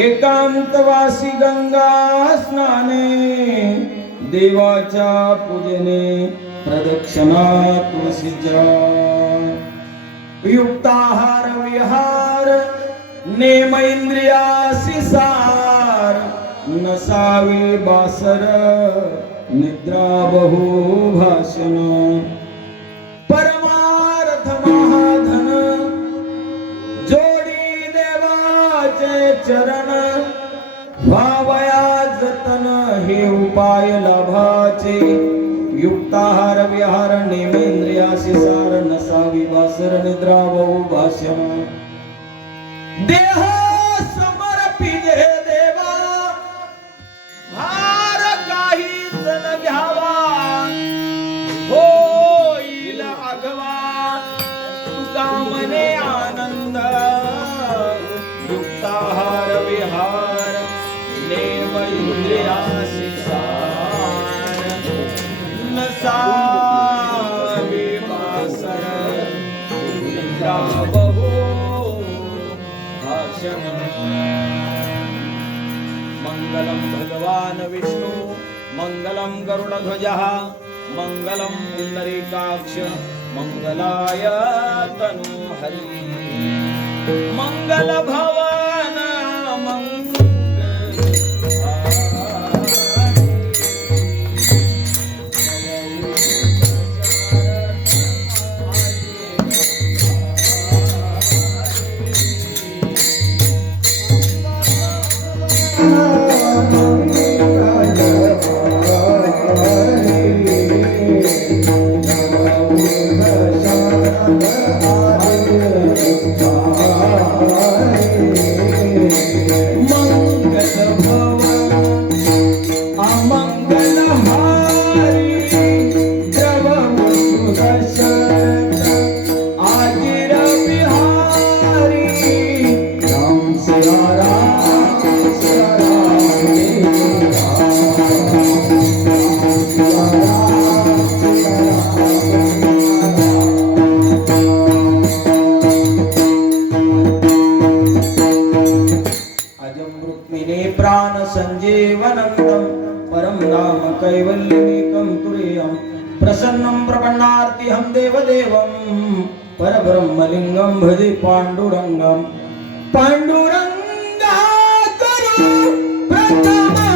एकांतवासी गंगा स्नाने देवाच्या पूजने प्रदक्षिणा तुळशीच्या युक्ताहार विहार नेम इंद्रियासी सार नसावी बासर निद्रा बहु भाषण परमार्थ महाधन जोडी देवाचे चरण व्हावया जतन हे उपाय लाभाचे युक्ताहार विहार नेमेंद्रियासी सार नसावी बासर निद्रा बहु भाषण देह समर्पिते देवा भार काहीच न घ्यावा होईल आघवा तुका मने आनंद युक्ताहार विहार नेम इंद्रियासी सार नसावी बासर निद्रा बहु भाषण मंगलम भगवान विष्णु मंगलम गरुडध्वजः मंगलम पुंडरीकाक्ष मंगलाय तनोहरि मंगल भवन प्राण संजीवनंतम परम नाम कैवल्यमेकं तुरीयं प्रसन्नं प्रपन्नार्तिहं देवदेवं परब्रह्मलिंगं भजे पांडुरंगं पांडुरंगा करू प्रथमा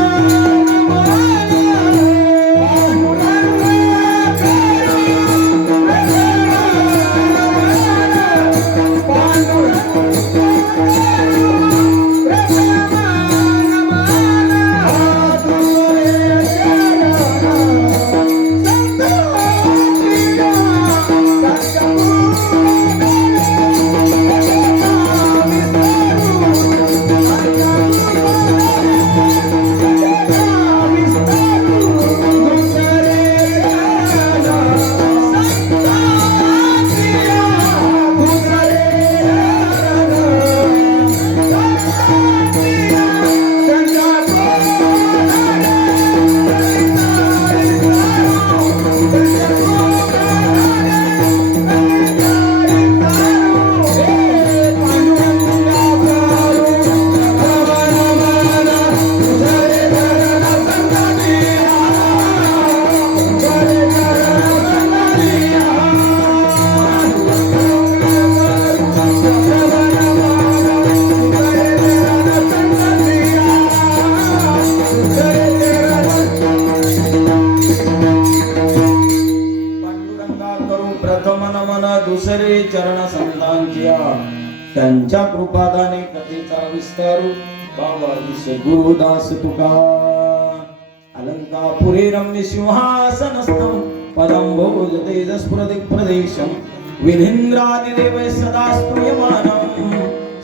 त्यांच्या कृपादाने कथेचा विस्तारू बाबा गुरुदास तुका अलंकापुरी रम्य सिंहासनस्थं पदं भोज तेजस्फुरदिक् प्रदेशं विधीन्द्रादिदेव सदा स्तूयमानं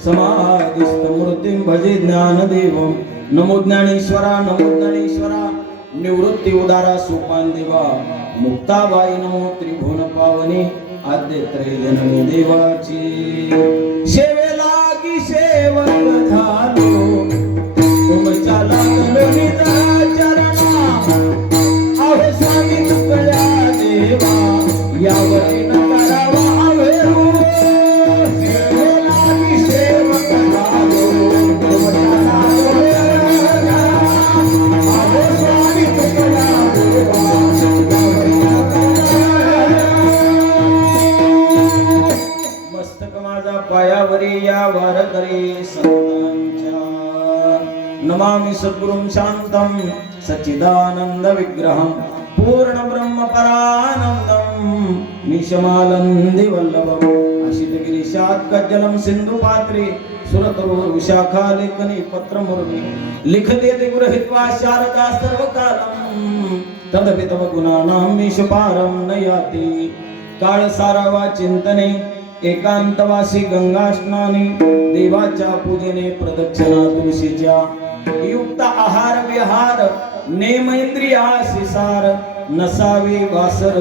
समाधिस्थमूर्तिं भजे ज्ञानदेवं नमो ज्ञानेश्वरा निवृत्ती उदारा सोपान देवा मुक्ताबाई नमो त्रिभुवन पावनी आद्य त्रैजननी देवाची सेवेला की सेवक झालो तुमच्या लागलो निजा चरणा अहो स्वामी तुकड्या देवा यावरी न करावा अवेरू सेवेला की सेवक झालो तुमच्या लागलो निजा अहो स्वामी तुकड्या देवा यावरी न मस्तक माझा पायावरी या वारकरी संतांच्या नमामि सद्गुरुं शांतं सच्चिदानंद विग्रहं पूर्ण ब्रह्म परानंदं निशमालंदि वल्लभम् अशितगिरिशात् गज्जलं सिंधु पात्रे सुरतरुः विशाखा लेखनी पत्रमुर्मि लिखते गृहीत्वा शारदा सर्वकालं तदपि तव गुणानां निशपारं न याति काळ सारावा चिंतने एकांतवासी गंगा स्नानी देवाच्या पूजेने प्रदक्षिणा तुळशीच्या युक्त आहार विहार नेमेंद्रियासी सार नसावे वासर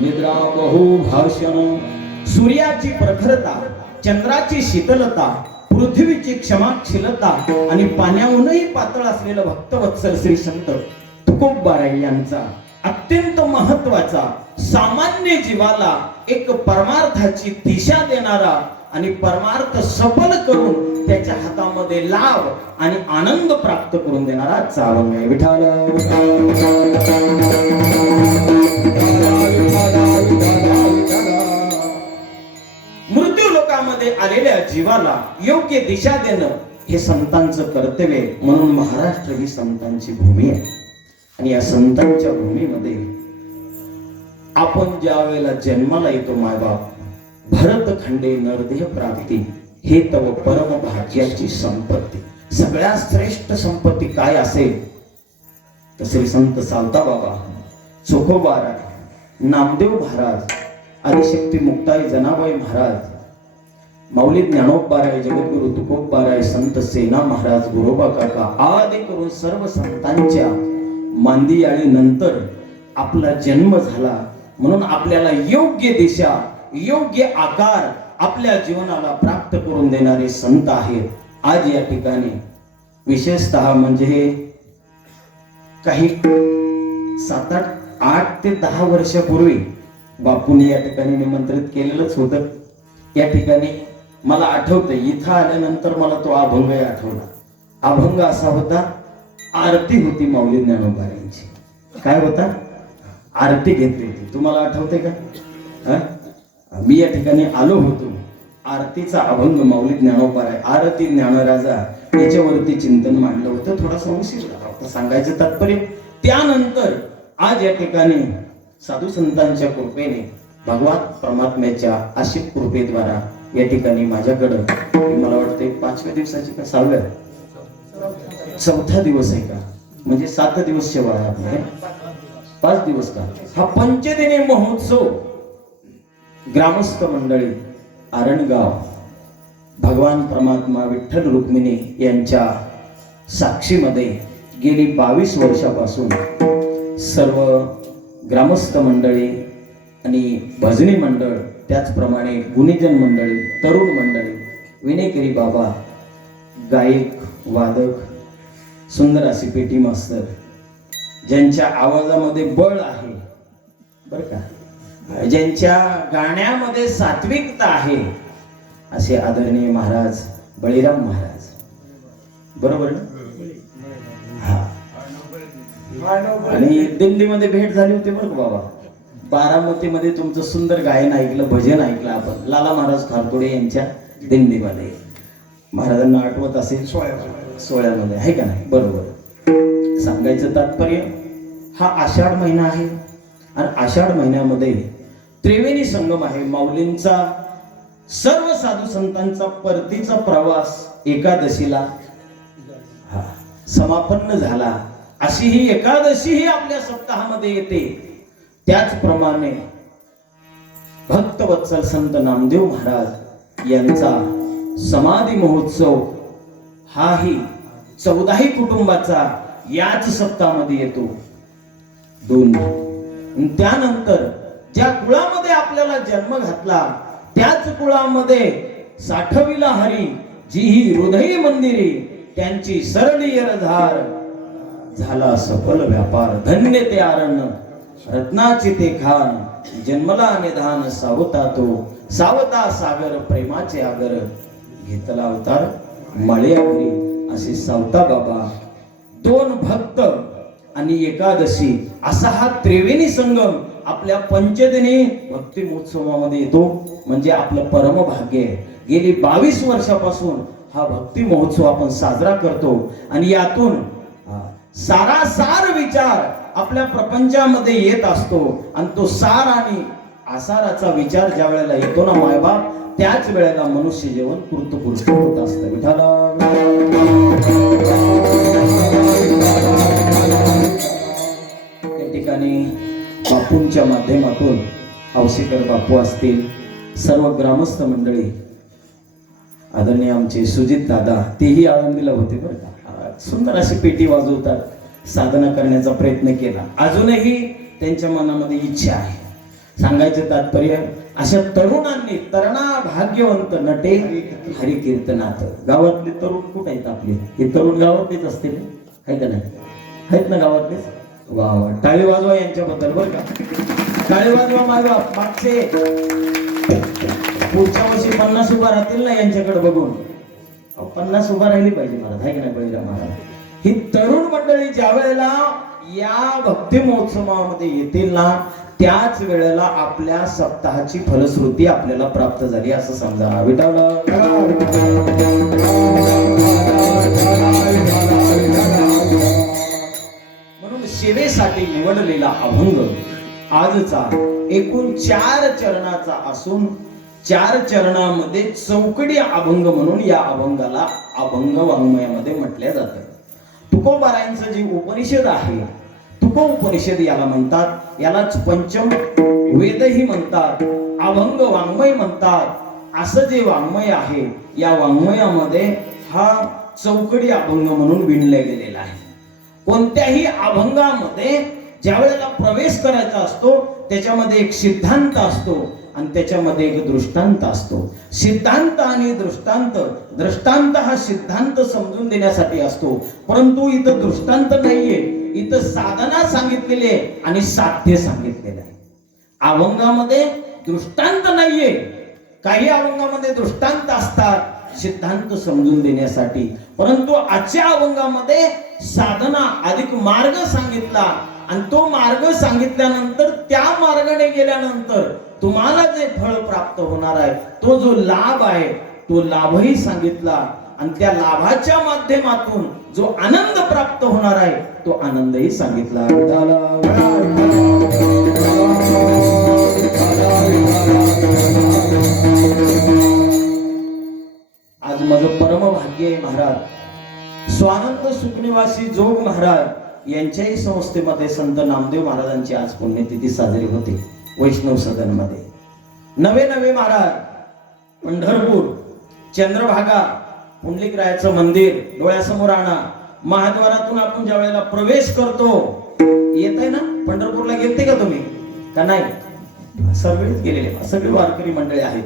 निद्रा बहु भाषण सूर्याची प्रखरता चंद्राची शीतलता पृथ्वीची क्षमाशीलता आणि पाण्याहूनही पातळ असलेलं भक्तवत्सल श्री संत तुकोबाराय यांचा अत्यंत महत्वाचा सामान्य जीवाला एक परमार्थाची दिशा देणारा आणि परमार्थ सफल करून त्याच्या हातामध्ये लाभ आणि आनंद प्राप्त करून देणारा आजचा अभंग आहे. विठ्ठल मृत्यू लोकामध्ये आलेल्या जीवाला योग्य दिशा देणं हे संतांचं कर्तव्य आहे. म्हणून महाराष्ट्र ही संतांची भूमी आहे आणि या संतांच्या भूमीमध्ये आपण ज्या वेळेला जन्माला येतो मायबाप भरत खंडे नरदेह प्राप्ती हे तव परम भाग्याची संपत्ती. सगळ्यात श्रेष्ठ संपत्ती काय असेल तर श्री संत सावता बाबा चोखोबाराय नामदेव महाराज आदिशक्ती मुक्ताई जनाबाई महाराज माऊली ज्ञानोबाराय जगद्गुरु तुकोबाराय संत सेना महाराज गुरोबा काका आदी करून सर्व संतांच्या मांदियाळी नंतर आपला जन्म झाला. म्हणून आपल्याला योग्य दिशा योग्य आकार आपल्या जीवनाला प्राप्त करून देणारे संत आहेत. आज या ठिकाणी विशेषतः म्हणजे काही 7-8 ते 10 वर्षापूर्वी बापूंनी या ठिकाणी निमंत्रित केलेलंच होतं. या ठिकाणी मला आठवतंय इथं आल्यानंतर मला तो अभंग आठवला. अभंग असा होता, आरती होती माऊली ज्ञानोबा यांची. काय होता? आरती घेतली होती. तुम्हाला आठवते का? मी या ठिकाणी आलो होतो. आरतीचा अभंग माऊली ज्ञानोबा आरती ज्ञानराजा याच्यावरती चिंतन मांडलं होतं. थोडासा उशीर झाला होता. सांगायचं तात्पर्य मला आज या ठिकाणी साधू संतांच्या कृपेने भगवान परमात्म्याच्या अशीच कृपेद्वारा या ठिकाणी माझ्याकडं मला वाटतं 5व्या दिवसाची का 6व्या 4था दिवस आहे का, म्हणजे 7 दिवस सेवा आहे आपल्या, 5 दिवस का. हा पंचदिनी महोत्सव ग्रामस्थ मंडळी आरणगाव भगवान परमात्मा विठ्ठल रुक्मिणी यांच्या साक्षीमध्ये गेली 22 वर्षापासून सर्व ग्रामस्थ मंडळी आणि भजनी मंडळ, त्याचप्रमाणे गुणीजन मंडळी, तरुण मंडळी, विनेकरी बाबा, गायक, वादक, सुंदर अशी पेटी मास्तर ज्यांच्या आवाजामध्ये बळ आहे बर का, ज्यांच्या गाण्यामध्ये सात्विकता आहे, असे आदरणीय महाराज बळीराम महाराज. बरोबर ना? आणि दिल्लीमध्ये भेट झाली होती बरं का बाबा. बारामतीमध्ये तुमचं सुंदर गायन ऐकलं, भजन ऐकलं आपण लाला महाराज खारतोडे यांच्या दिंडीमध्ये. महाराजांना आठवत असेल सोहळ्यामध्ये आहे का नाही? बरोबर. सांगायचं तात्पर्य, हा आषाढ महिना आहे आणि आषाढ महिन्यामध्ये त्रिवेणी संगम आहे. माऊलींचा सर्व साधू संतांचा परतीचा प्रवास एकादशीला समापन्न झाला. अशी ही एकादशी ही आपल्या सप्ताहामध्ये येते. त्याचप्रमाणे भक्तवत्सल संत नामदेव महाराज यांचा समाधी महोत्सव हाही 14ही कुटुंबाचा याच सप्ताहामध्ये येतो. त्यानंतर ज्या कुळामध्ये आपल्याला जन्म घातला त्याच कुळामध्ये साठविला हरी, जी ही हृदयी मंदिरी त्यांची सरळी धार, झाला सफल व्यापार धन्य ते आरण, रत्नाचे ते खान, जन्मला निधान सावता तो, सावता सागर प्रेमाचे आगर, घेतला अवतार मळ्या घरी, असे सावता बाबा. 2 भक्त आणि एकादशी असा हा त्रिवेणी संगम आपल्या पंचदिनी भक्ती महोत्सवामध्ये येतो. म्हणजे आपलं परम भाग्य आहे. गेली 22 वर्षापासून हा भक्ती महोत्सव आपण साजरा करतो आणि यातून सारासार विचार आपल्या प्रपंचामध्ये येत असतो. आणि तो सार आणि आसाराचा विचार ज्या वेळेला येतो ना मायबाप, त्याच वेळेला मनुष्य जीवन कृतकृत्य होत असतं. विठाला या ठिकाणी बापूंच्या माध्यमातून हौसेकर बापू असतील, सर्व ग्रामस्थ मंडळी, आदरणीय आमचे सुजित दादा, तेही आळंदीला होते बरं का. सुंदर अशी पेटी वाजवतात, साधना करण्याचा प्रयत्न केला. अजूनही त्यांच्या मनामध्ये इच्छा आहे. सांगायचं तात्पर्य, अशा तरुणांनी, तरणा भाग्यवंत नटे हरिकीर्तनात. गावातले तरुण कुठे आहेत आपले? हे तरुण गावातलेच असतील, आहे का नाही? आहेत ना गावातलेच? वा वा, टाळी वाजवा यांच्याबद्दल बरं का. टाळी वाजवा माझ्या मागचे. पुढच्या वर्षी 50 उभा राहतील ना यांच्याकडे बघून. 50 उभा राहिली पाहिजे महाराज, आहे की नाही बळीराम महाराज? ही तरुण मंडळी ज्या वेळेला या भक्ती महोत्सवामध्ये येतील ना, त्याच वेळेला आपल्या सप्ताहाची फलश्रुती आपल्याला प्राप्त झाली असं समजा. विटावला म्हणून सेवेसाठी निवडलेला अभंग आजचा एकूण 4 चरणाचा असून 4 चरणामध्ये चौकडी अभंग म्हणून या अभंगाला अभंग वाङ्मयामध्ये म्हटले जाते. तुकोबारायांचं जे उपनिषद आहे, तुको उपनिषद याला म्हणतात. यालाच पंचम वेदही म्हणतात, अभंग वाङ्मय म्हणतात. असं जे वाङ्मय आहे, या वाङ्मयामध्ये हा चौकडी अभंग म्हणून विणले गेलेला आहे. कोणत्याही अभंगामध्ये ज्या वेळेला प्रवेश करायचा असतो त्याच्यामध्ये एक सिद्धांत असतो आणि त्याच्यामध्ये एक दृष्टांत असतो. सिद्धांत आणि दृष्टांत, दृष्टांत हा सिद्धांत समजून देण्यासाठी असतो, परंतु इथं दृष्टांत नाहीये, इथं साधना सांगितलेली आहे आणि साध्य सांगितलेलं आहे. अभंगामध्ये दृष्टांत नाहीये. काही अभंगामध्ये दृष्टांत असतात सिद्धांत समजून देण्यासाठी, परंतु आजच्या अभंगामध्ये साधना अधिक मार्ग सांगितला आणि तो मार्ग सांगितल्यानंतर त्या मार्गाने गेल्यानंतर तुम्हाला जे फळ प्राप्त होणार आहे, तो जो लाभ आहे, तो लाभही सांगितला आणि त्या लाभाच्या माध्यमातून जो आनंद प्राप्त होणार आहे, तो आनंदही सांगितला. आज माझं परम भाग्य आहे महाराज, स्वानंद सुखनिवासी जोग महाराज यांच्याही संस्थेमध्ये संत नामदेव महाराजांची आज पुण्यतिथी साजरी होते. वैष्णव सदन मध्ये नवे महाराज, पंढरपूर, चंद्रभागा, पुंडलिकरायाचं मंदिर डोळ्यासमोर आणा. महाद्वारातून आपण ज्या वेळेला प्रवेश करतो, येत आहे ना, पंढरपूरला गेलते का तुम्ही का नाही? सगळेच गेलेले, सगळे वारकरी मंडळी आहेत.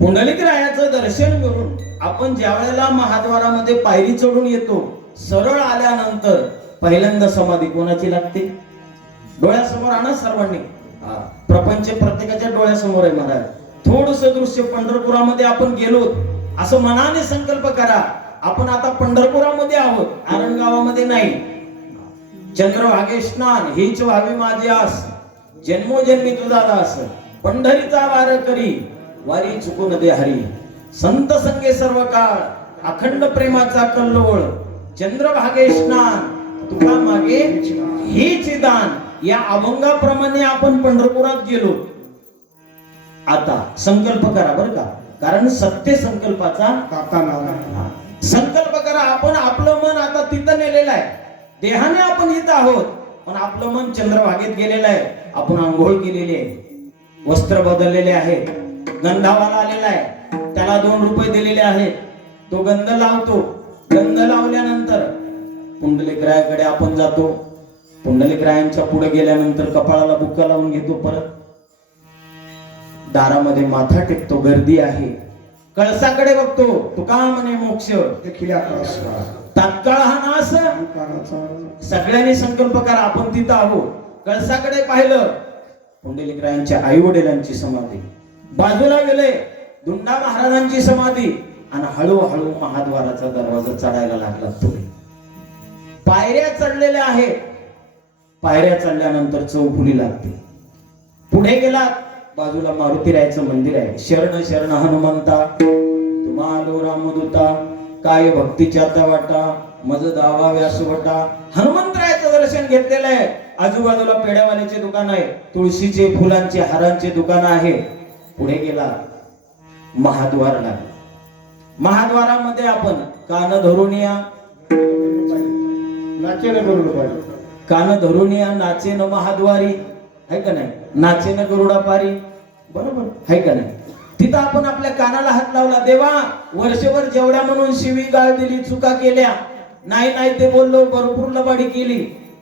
पुंडलिकरायाचं दर्शन करून आपण ज्या वेळेला महाद्वारामध्ये पायरी चढून येतो, सरळ आल्यानंतर पहिल्यांदा समाधी कोणाची लागते? डोळ्यासमोर आणा सर्वांनी. प्रपंच प्रत्येकाच्या डोळ्यासमोर आहे महाराज. थोडस दृश्य पंढरपुरामध्ये आपण गेलो असं मनाने संकल्प करा. आपण आता पंढरपुरामध्ये आहोत, आरणगावामध्ये नाही. चंद्रभागे स्नान हीच व्हावी माझी आस, जन्मोजन्मी तुझा दास, पंढरीचा वार करी वारी चुकून दे हरी, संत संगे सर्व काळ अखंड प्रेमाचा कल्लोळ, चंद्रभागे स्नान तुका मागे हीच दान. या अभंगाप्रमाणे आपण पंढरपुरात गेलो. आता संकल्प करा बरं का, कारण सत्य संकल्पाचा दाता नारायण. संकल्प करा. आपण आपलं मन आता तिथं नेलेलं आहे. देहाने आपण इथं आहोत, पण आपलं मन चंद्रभागेत गेलेलं आहे. आपण आंघोळ केलेली आहे, वस्त्र बदललेले आहेत, गंधावाला आलेला आहे, त्याला 2 रुपये दिलेले आहेत. तो गंध लावतो. गंध लावल्यानंतर पुंडलिकरायाकडे आपण जातो. पुंडलिकरायांच्या पुढे गेल्यानंतर कपाळाला बुक्का लावून घेतो. परत दारामध्ये माथा टेकतो. गर्दी आहे. कळसाकडे बघतो. तुका म्हणे मोक्ष देखील आकाश तात्काळ हा नाश. सगळ्यांनी संकल्प करा. आपण तिथं आहोत. कळसाकडे पाहिलं. पुंडलिकरायांच्या आई वडिलांची समाधी. बाजूला गेले दुंडा महाराजांची समाधी. आणि हळूहळू महाद्वाराचा दरवाजा चढायला लागला. तुम्ही पायऱ्या चढलेल्या आहेत. पायऱ्या चढल्यानंतर चौफुली लागते. पुढे गेलात, बाजूला मारुतीरायाचं मंदिर आहे. शरण शरण हनुमंता तुम्हालो रामदूता काय भक्तीच्या वाटा मज दावा व्यासवटा. हनुमंतरायाचं दर्शन घेतलेलं आहे. आजूबाजूला पेड्यावाल्याचे दुकान आहे, तुळशीचे फुलांचे हारांचे दुकान आहे. पुढे गेला, महाद्वार लागला. महाद्वारामध्ये आपण कान धरून या नाचेने करून पाहिजे. कान धरून या नाचे न महाद्वारी आहे का नाही. नाचे न गरुडा पारी. बरोबर आहे का नाही. तिथं आपण आपल्या कानाला हात लावला. देवा वर्षभर जेवढ्या म्हणून शिवी गाळ दिली, चुका केल्या, नाही ते बोललो, भरपूर लबाडी केली,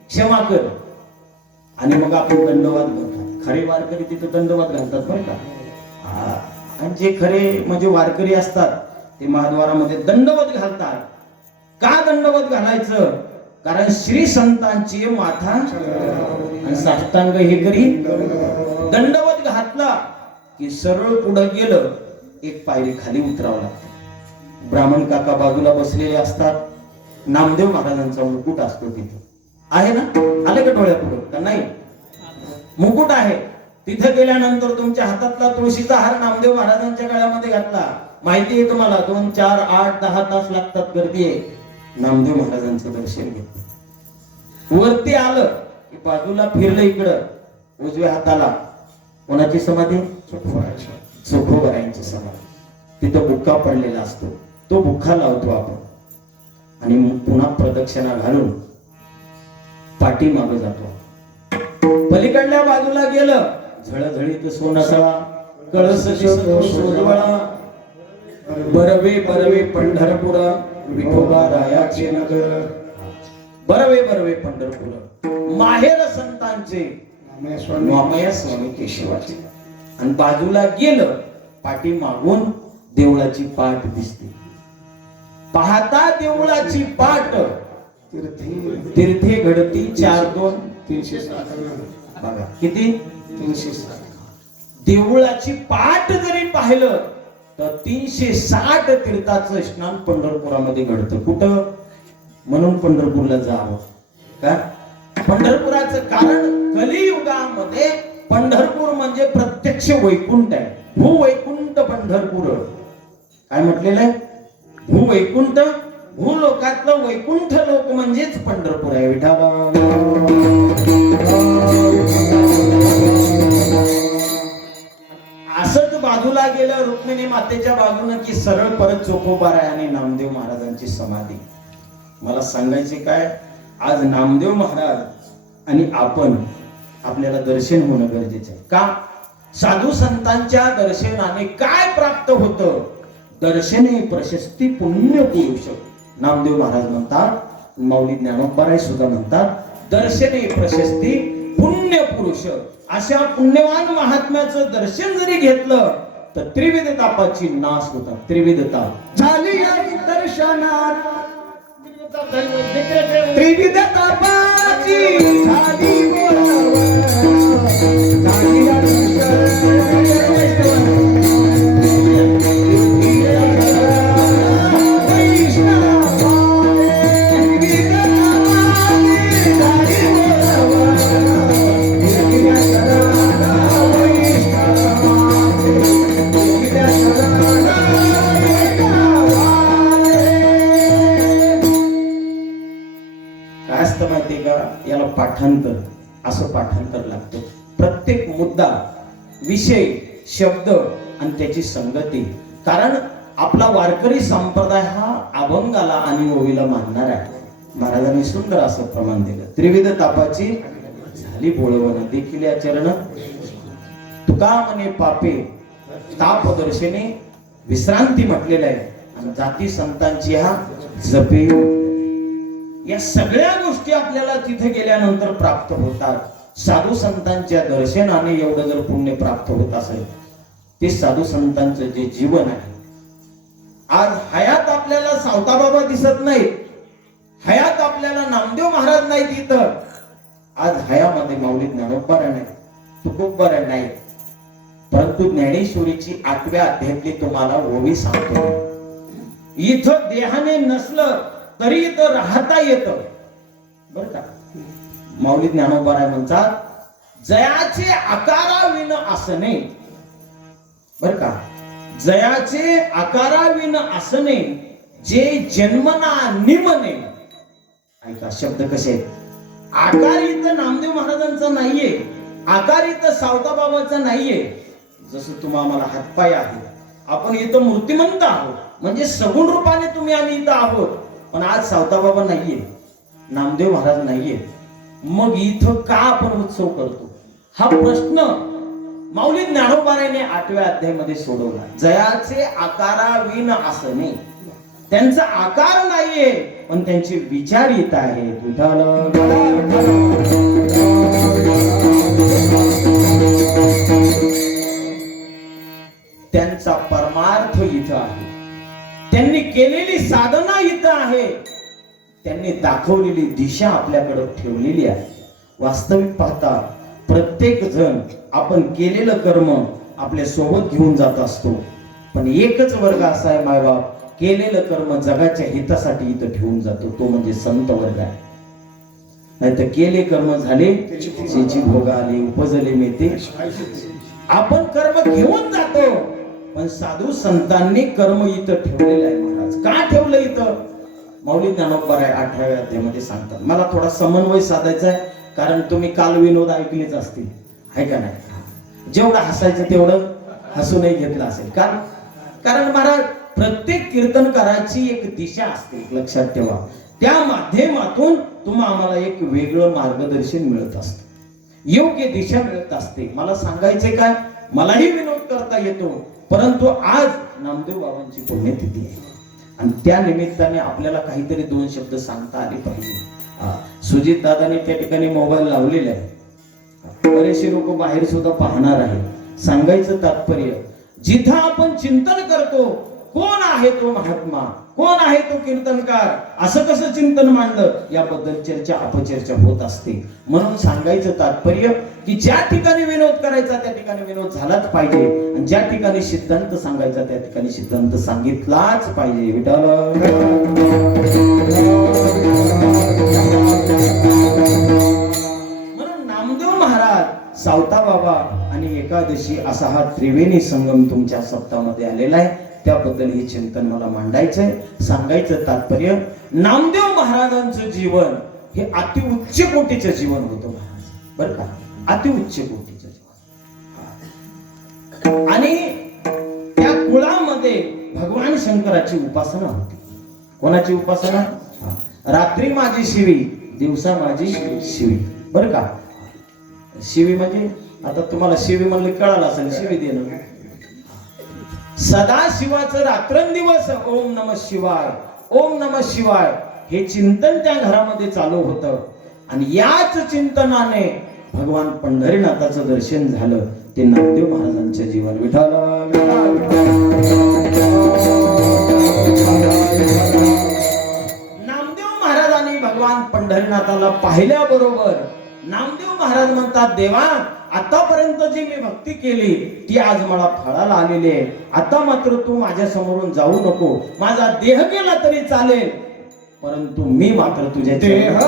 क्षमा कर. आणि मग आपण दंडवाद घालतात. खरे वारकरी तिथं दंडवाद घालतात बरं का. आणि जे खरे म्हणजे वारकरी असतात ते महाद्वारामध्ये दंडवत घालतात. का दंडवत घालायचं? कारण श्री संतांची माथा आणि साष्टांग हे करी. दंडवत घातला की सरळ पुढे गेलं, एक पायरी खाली उतरावं लागतं. ब्राह्मण काका बाजूला बसलेले असतात. नामदेव महाराजांचा मुकुट असतो तिथे. आहे ना, आले का डोळ्यापुढे का नाही? मुकुट आहे. तिथे गेल्यानंतर तुमच्या हातातला तुळशीचा हार नामदेव महाराजांच्या गळ्यामध्ये घातला. माहिती आहे तुम्हाला 2, 4, 8, 10 तास लागतात. गर्दी आहे. नामदेव महाराजांचं दर्शन घेतलं. वरती आलं की बाजूला फिरलं. इकडं उजव्या हाताला कोणाची समाधी? चोखोबरायांची समाधी. तिथं बुक्का पडलेला असतो. तो बुक्का लावतो आपण आणि पुन्हा प्रदक्षिणा घालून पाठीमागे जातो. पलीकडल्या बाजूला गेलं, झळझळीत सोनसळा कळस दिसतो सोजवळा. बरवे बरवे पंढरपूर विठोबा रायाचे नगर. बरवे बरवे पंढरपूर माहेर संतांचे मामया स्वामी केशवाचे. आणि बाजूला गेलं, पाठी मागून देवळाची पाठ दिसते. पाहता देवळाची पाठ तीर्थे घडती 4, 2, 360. बघा किती? 360. देवळाची पाठ जरी पाहिलं तर 360 तीर्थाचं स्नान पंढरपुरामध्ये घडतं. कुठं? म्हणून पंढरपूरला जावं का? पंढरपुराचं कारण कलियुगामध्ये पंढरपूर म्हणजे प्रत्यक्ष वैकुंठ आहे. भूवैकुंठ पंढरपूर. काय म्हटलेलं आहे? भूवैकुंठ. भूलोकातलं वैकुंठ लोक म्हणजेच पंढरपूर आहे. विठाबा असंच बाजूला गेलं रुक्मिणी मातेच्या बाजूने की सरळ परत चोखोबाराय आणि नामदेव महाराजांची समाधी. मला सांगायचे काय, आज नामदेव महाराज आणि आपण आपल्याला दर्शन होणं गरजेचं आहे. का? साधू संतांच्या दर्शनाने काय प्राप्त होतं? दर्शने प्रशस्ती पुण्य पुरुष. नामदेव महाराज म्हणतात, माऊली ज्ञानोबाराय सुद्धा म्हणतात, दर्शने प्रशस्ती पुण्य पुरुष. अशा पुण्यवान महात्म्याचं दर्शन जरी घेतलं तर त्रिविध तापाची नाश होतात. त्रिविध ताप झाली या दर्शनात त्रिविध तापाची झाली झाली या पाठांतर. असं पाठांतर लागतं. प्रत्येक मुद्दा, विषय, शब्द आणि त्याची संगती कारण आपला वारकरी संप्रदाय हा अभंगाला आणि ओवीला मानणार आहे. महाराजांनी सुंदर असं प्रमाण दिलं. त्रिविध तापाची झाली बोळवण देखील या चरण तुका म्हणे पापे ताप दर्शने विश्रांती म्हटलेलं आहे. आणि जाती संतांची हा जपे. या सगळ्या गोष्टी आपल्याला तिथे गेल्यानंतर प्राप्त होतात. साधू संतांच्या दर्शनाने एवढं जर पुण्य प्राप्त होत असेल, ते साधू संतांचं जे जीवन आहे, आज हयात आपल्याला सावताबाबा दिसत नाही, हयात आपल्याला नामदेव महाराज नाही तिथं, आज हयामध्ये माऊली ज्ञानोबा नाही, तुकोबा नाही, परंतु ज्ञानेश्वरीची 8व्या अध्यायातली तुम्हाला ओवी सांगतो. इथं देहाने नसलं तरी इथं राहता येतं बरं का. माऊली ज्ञानोबा म्हणतात, जयाचे आकाराविन असणे बर का, जयाचे आकाराविन असणे जे जन्मना निमने. ऐका शब्द कसे आहेत. आकार इथं नामदेव महाराजांचा नाहीये, आकार इथं सावताबाबाचा नाहीये. जसं तुम्हाला हातपाय आहे, आपण इथं मूर्तिमंत आहोत, म्हणजे सगुण रूपाने तुम्ही आम्ही इथं आहोत, पण आज सावताबाबा नाहीये, नामदेव महाराज नाहीये. मग इथं का आपण उत्सव करतो हा प्रश्न माऊली ज्ञानोबाने 8व्या अध्यायामध्ये सोडवला. जयाचे आकाराविन असणे, त्यांचा आकार नाहीये पण त्यांचे विचार येत आहेत. त्यांचा परमार्थ इथं आहे, त्यांनी केलेली साधना इथं आहे, त्यांनी दाखवलेली दिशा आपल्याकडे ठेवलेली आहे. वास्तविक पाहता प्रत्येक जण आपण केलेलं कर्म आपल्या सोबत घेऊन जात असतो, पण एकच वर्ग असा आहे मायबाप, केलेलं कर्म जगाच्या हितासाठी इथं ठेवून जातो, तो म्हणजे संत वर्ग आहे. नाहीतर केले कर्म झाले त्याची भोग आले, उपजले मिळते. आपण कर्म घेऊन जातो, पण साधू संतांनी कर्म इथं ठेवलेलं आहे. महाराज का ठेवलं इथं, माऊली ज्ञानोबा 8व्या अध्यायामध्ये सांगतात. मला थोडा समन्वय साधायचा आहे, कारण तुम्ही काल विनोद ऐकलेच असतील, आहे का नाही. जेवढं हसायचं तेवढं हसूनही घेतलं असेल. कारण महाराज प्रत्येक कीर्तनकाराची एक दिशा असते, लक्षात ठेवा. त्या माध्यमातून तुम्हा आम्हाला एक वेगळं मार्गदर्शन मिळत असतं, योग्य दिशा मिळत असते. मला सांगायचे काय, मलाही विनोद करता येतो, परंतु आज नामदेव बाबांची पुण्यतिथी आहे आणि त्या निमित्ताने आपल्याला काहीतरी 2 शब्द सांगता आले पाहिजे. सुजित दादाने त्या ठिकाणी मोबाईल लावलेला आहे, बरेचसे लोक बाहेर सुद्धा पाहणार आहे. सांगायचं तात्पर्य, जिथं आपण चिंतन करतो कोण आहे तो महात्मा, कोण आहे तो कीर्तनकार, असं कसं चिंतन मांडलं, याबद्दल चर्चा अपचर्चा होत असते. म्हणून सांगायचं तात्पर्य की ज्या ठिकाणी विनोद करायचा त्या ठिकाणी विनोद झालाच पाहिजे, आणि ज्या ठिकाणी सिद्धांत सांगायचा त्या ठिकाणी सिद्धांत सांगितलाच पाहिजे. विठ्ठल म्हणून नामदेव महाराज, सावताबाबा आणि एकादशी असा हा त्रिवेणी संगम तुमच्या सप्ताहामध्ये आलेला आहे. त्याबद्दल हे चिंतन मला मांडायचंय. सांगायचं तात्पर्य, नामदेव महाराजांचं जीवन हे अति उच्च कोटीचं जीवन होतं महाराज, बरं का, अति उच्च कोटीचं जीवन. आणि त्या कुळामध्ये भगवान शंकराची उपासना होती. कोणाची उपासना, रात्री माझी शिवी, दिवसा माझी शिवी, बरं का. शिवी म्हणजे आता तुम्हाला शिवी म्हणलं कळालं असेल, शिवी देणं. सदा शिवाचं रात्रंदिवस ओम नमः शिवाय, ओम नमः शिवाय हे चिंतन त्या घरामध्ये चालू होतं. आणि याच चिंतनाने भगवान पंढरीनाथाचं दर्शन झालं. ते नामदेव महाराजांचं जीवन. विठ्ठल नामदेव महाराजांनी भगवान पंढरीनाथाला पाहिल्याबरोबर नामदेव महाराज म्हणतात, देवा आतापर्यंत जी मी भक्ती केली ती आज मला फळाला आलेली आहे. आता मात्र तू माझ्या समोरून जाऊ नको, माझा देह गेला तरी चालेल, परंतु मी मात्र तुझ्या देह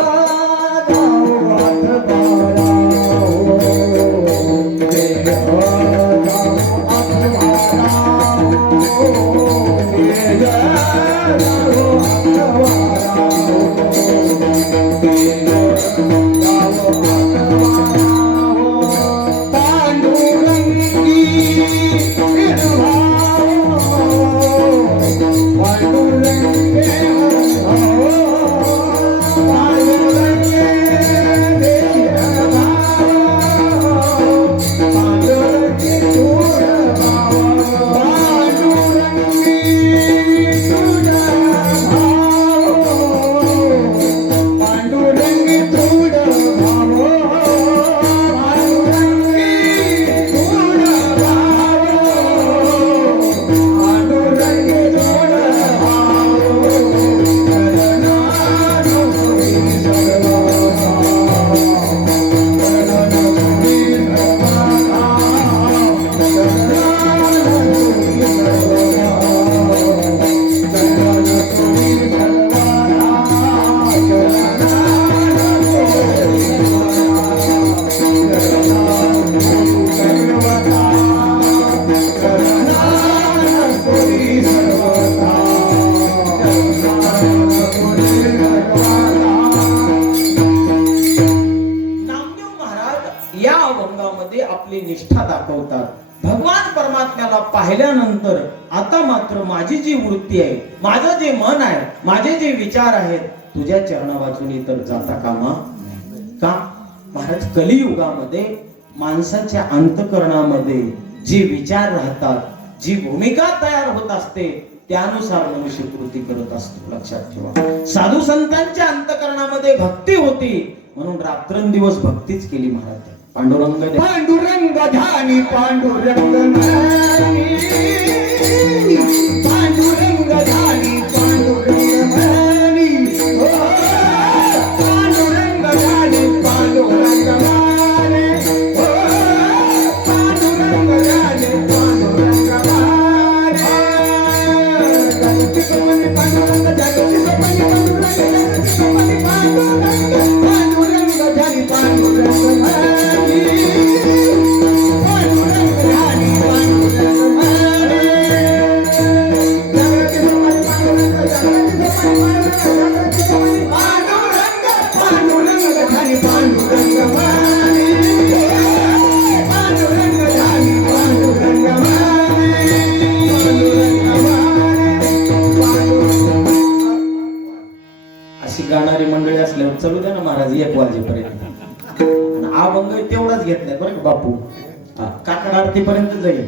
दाखवतात भगवान परमात्म्याला पाहिल्यानंतर आता मात्र माझी जी वृत्ती आहे, माझं जे मन आहे, माझे जे विचार आहेत, तुझ्या चरणा वाचून इतर जाता कामा का? महाराज, कलियुगामध्ये माणसाच्या अंतःकरणामध्ये जे विचार राहतात, जी भूमिका तयार होत असते, त्यानुसार मनुष्य कृती करत असतो. लक्षात ठेवा. साधू संतांच्या अंतःकरणामध्ये भक्ती होती म्हणून रात्रंदिवस भक्तीच केली महाराज. पांडुरंग पांडुरंग ध्यानी पांडुरंग ध्यानी पांडुरंग ध्यानी पांडुरंग ध्यानी ओ पांडुरंग ध्यानी पांडुरंग ध्यानी ओ पांडुरंग ध्यानी पांडुरंग ध्यानी गणपती सोमनी पांडुरंग जगती सोमनी पांडुरंग जगती सोमनी पांडुरंग पांडुरंग ध्यानी पांडुरंग अशी गाणारी मंडळी असल्यावर चलू द्या ना महाराज 1 वाजेपर्यंत. आणि अभंग तेवढाच घेतलाय बरं का बापू. काकड आरती पर्यंत जाईल.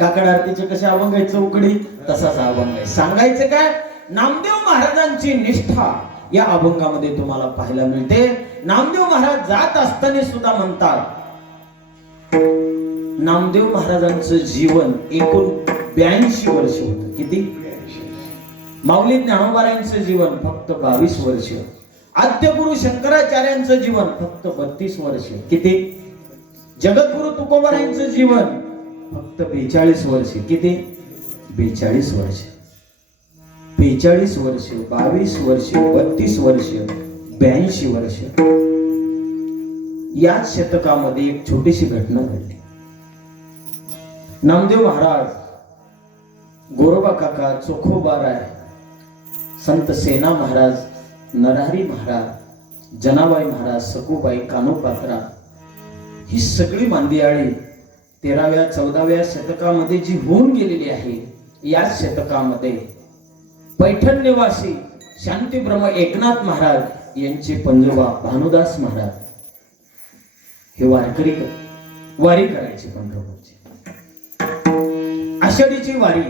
काकड आरतीचे कसे अभंग आहे चौकडी, तसाच अभंग आहे. सांगायचं काय, नामदेव महाराजांची निष्ठा या अभंगामध्ये तुम्हाला पाहायला मिळते. नामदेव महाराज जात असताना सुद्धा म्हणतात, नामदेव महाराजांचं जीवन एकूण 82 वर्ष होतं. किती? माऊली ज्ञानोबारायांचं जीवन फक्त 22 वर्ष. आद्यगुरु शंकराचार्यांचं जीवन फक्त 32 वर्ष. किती? जगद्गुरु तुकोबारायांचं जीवन फक्त 42 वर्ष. किती? 42 वर्ष. 42 वर्ष, 22 वर्ष, 32 वर्ष, 82 वर्ष. या शतकामध्ये एक छोटीशी घटना घडली. नामदेव महाराज, गोरोबा काका, चोखोबाराय, संत सेना महाराज, नरहरी महाराज, जनाबाई महाराज, सकुबाई, कानोपात्रा, ही सगळी मांदियाळी 13व्या 14व्या शतकामध्ये जी होऊन गेलेली आहे, या शतकामध्ये पैठण निवासी शांतीब्रह्म एकनाथ महाराज यांचे पंजोबा भानुदास महाराज हे वारी करायचे पंढरपूरची. आषाढीची वारी.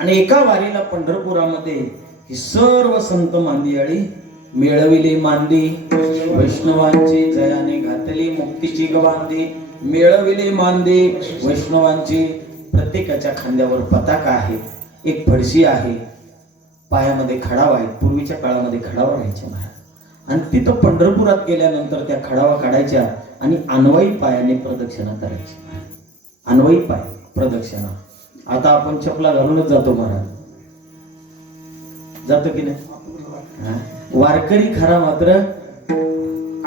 आणि एका वारीला पंढरपुरामध्ये ही सर्व संत मांदियाळी मिळविले मांदी, वैष्णवांची जयाने घातली मुक्तीची गवांदी. मिळविले मांदी वैष्णवांची. प्रत्येकाच्या खांद्यावर पताका आहे, एक फडशी आहे, पायामध्ये खडावा आहे. पूर्वीच्या काळामध्ये खडावा राहायचे महाराज. आणि तिथं पंढरपुरात गेल्यानंतर त्या खडावा काढायच्या आणि अनवाई पायाने प्रदक्षिणा करायची. अनवाई पाय प्रदक्षिणा. आता आपण चपला घालूनच जातो महाराज. जातो की नाही? वारकरी खरा मात्र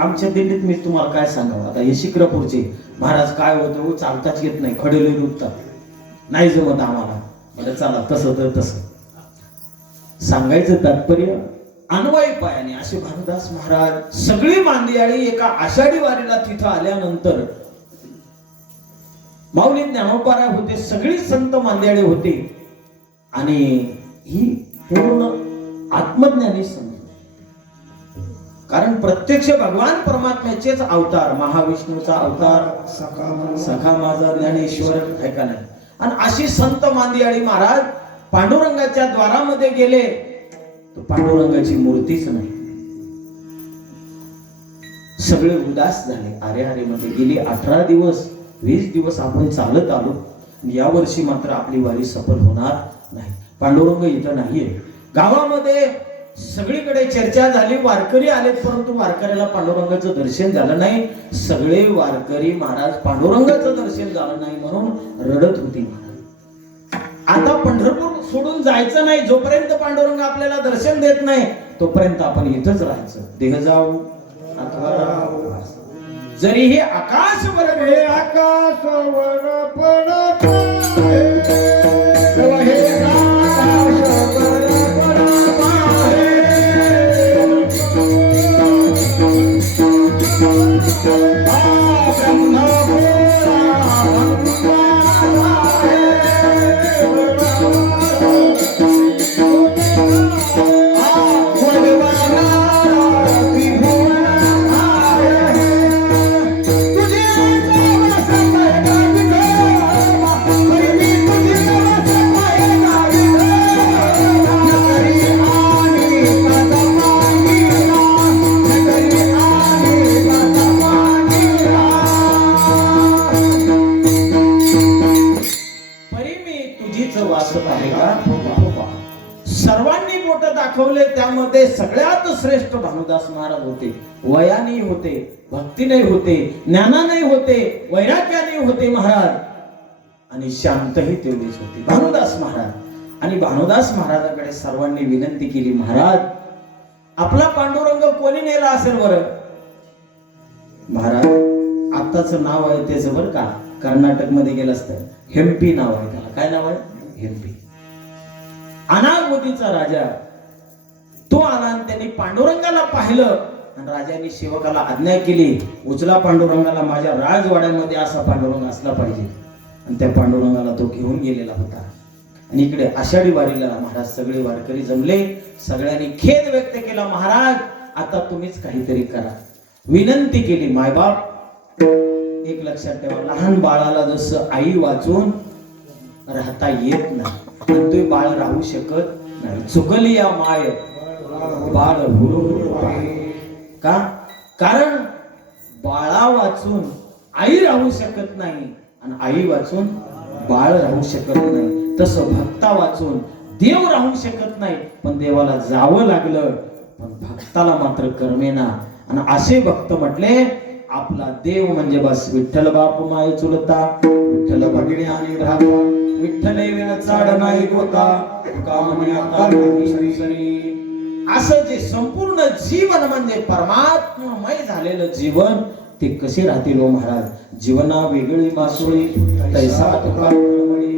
आमच्या दिंडीत मी तुम्हाला काय सांगावं. आता हे शिक्रापूरचे महाराज काय होतं, चालताच येत नाही, खडेले रुपतात, नाही जमत आम्हाला. म्हणजे चला तसं तर तसं. सांगायचं तात्पर्य, अनवाई पायाने असे भानुदास महाराज सगळी मांदियाळी एका आषाढी वारीला तिथं आल्यानंतर माऊली ज्ञानोबाराय होते, सगळी संत मांदियाळी होते. आणि ही पूर्ण आत्मज्ञानी संत. कारण प्रत्यक्ष भगवान परमात्म्याचेच अवतार, महाविष्णूचा अवतार सखा माझा ज्ञानेश्वर आहे का नाही. आणि अशी संत मांदियाळी महाराज पांडुरंगाच्या द्वारामध्ये गेले तर पांडुरंगाची मूर्तीच नाही. सगळे उदास झाले. अरे अरे मध्ये गेली 18 दिवस 20 दिवस आपण चालत आलो, या वर्षी मात्र आपली वारी सफल होणार नाही. पांडुरंग इथं नाहीये. गावामध्ये सगळीकडे चर्चा झाली, वारकरी आलेत, परंतु वारकऱ्याला पांडुरंगाचं दर्शन झालं नाही. सगळे वारकरी महाराज पांडुरंगाचं दर्शन झालं नाही म्हणून रडत होती. आता पंढरपूर सोडून जायचं नाही. जोपर्यंत पांडुरंग आपल्याला दर्शन देत नाही तोपर्यंत आपण इथंच राहायचं. देह जाऊ अथवा राहू. जरी हे आकाश वर आकाश वर पडत आहे, हे आकाश वर पडत आहे. ब्रह्म आठोबा सर्वांनी बोट दाखवले, त्यामध्ये सगळ्यात श्रेष्ठ भानुदास महाराज होते. वयाने होते, भक्तीने होते, ज्ञानाने होते, वैराग्याने होते महाराज, आणि शांतही तेवढीच होती भानुदास महाराज. आणि भानुदास महाराजाकडे सर्वांनी विनंती केली, महाराज आपला पांडुरंग कोणी नेला असेल बरं? महाराज आताच नाव आहे त्याचं बरं का, कर्नाटक मध्ये गेलं असतं, हेम्पी नाव आहे त्याला. काय नाव आहे? हेम्पी. अनागोदीचा राजा तो आला आणि त्यांनी पांडुरंगाला पाहिलं आणि राजाने सेवकाला आज्ञा केली, उचला पांडुरंगाला, माझ्या राजवाड्यामध्ये असा पांडुरंग असला पाहिजे. आणि त्या पांडुरंगाला तो घेऊन गेलेला होता. आणि इकडे आषाढी वारीला महाराज सगळे वारकरी जमले. सगळ्यांनी खेद व्यक्त केला, महाराज आता तुम्हीच काहीतरी करा. विनंती केली. मायबाप एक लक्षात ठेवा, लहान बाळाला जसं आई वाचून राहता येत नाही, आणि ते बाळ राहू शकत नाही. चुकली या माय बाळ हुरू का? कारण बाळा वाचून आई राहू शकत नाही, आणि आई वाचून बाळ राहू शकत नाही. तसं भक्ता वाचून देव राहू शकत नाही, पण देवाला जावं लागलं, पण भक्ताला मात्र करमेना. आणि असे भक्त म्हटले, आपला देव म्हणजे बस विठ्ठल बाप माय चुलता, विठ्ठल भगिनी आणि भ्राता, विठ्ठले विण चाड नाही होता, कामनी आता नाही. असं जे संपूर्ण जीवन म्हणजे परमात्ममय झालेलं जीवन, ते कसे राहतील हो महाराज? जीवना वेगळी मासुळी तैसा तुका तळमळी.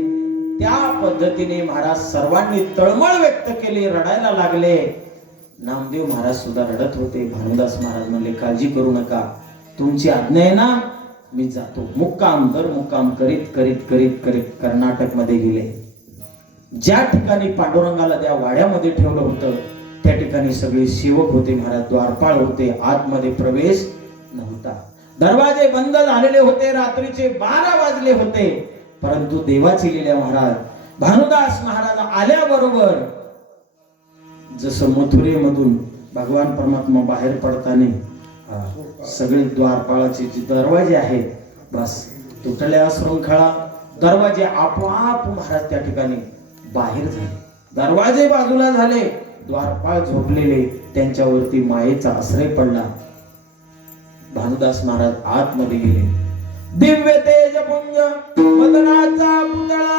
त्या पद्धतीने महाराज सर्वांनी तळमळ व्यक्त केली, रडायला लागले. नामदेव महाराज सुद्धा रडत होते. भानुदास महाराज म्हणले, काळजी करू नका, तुमची आज्ञा आहे ना, मी जातो. मुक्काम दर मुक्काम करीत करीत करीत करीत कर्नाटक मध्ये गेले. ज्या ठिकाणी पांडुरंगाला त्या वाड्यामध्ये ठेवलं होतं, त्या ठिकाणी सगळे सेवक होते महाराज, द्वारपाळ होते, आतमध्ये प्रवेश नव्हता. दरवाजे बंद झालेले होते, रात्रीचे 12 वाजले होते. परंतु देवाची लीला महाराज, भानुदास महाराज आल्याबरोबर जसं मथुरेमधून भगवान परमात्मा बाहेर पडताना सगळे द्वारपाळाचे जे दरवाजे आहेत बस तुटल्या शृंखळा, दरवाजे आपोआप महाराज त्या ठिकाणी बाहेर झाले. दरवाजे बाजूला झाले, द्वारपाळ झोपलेले, त्यांच्यावरती मायेचा आश्रय पडला. भानुदास महाराज आतमध्ये गेले. दिव्य तेजपुंज मदनाचा पुतळा,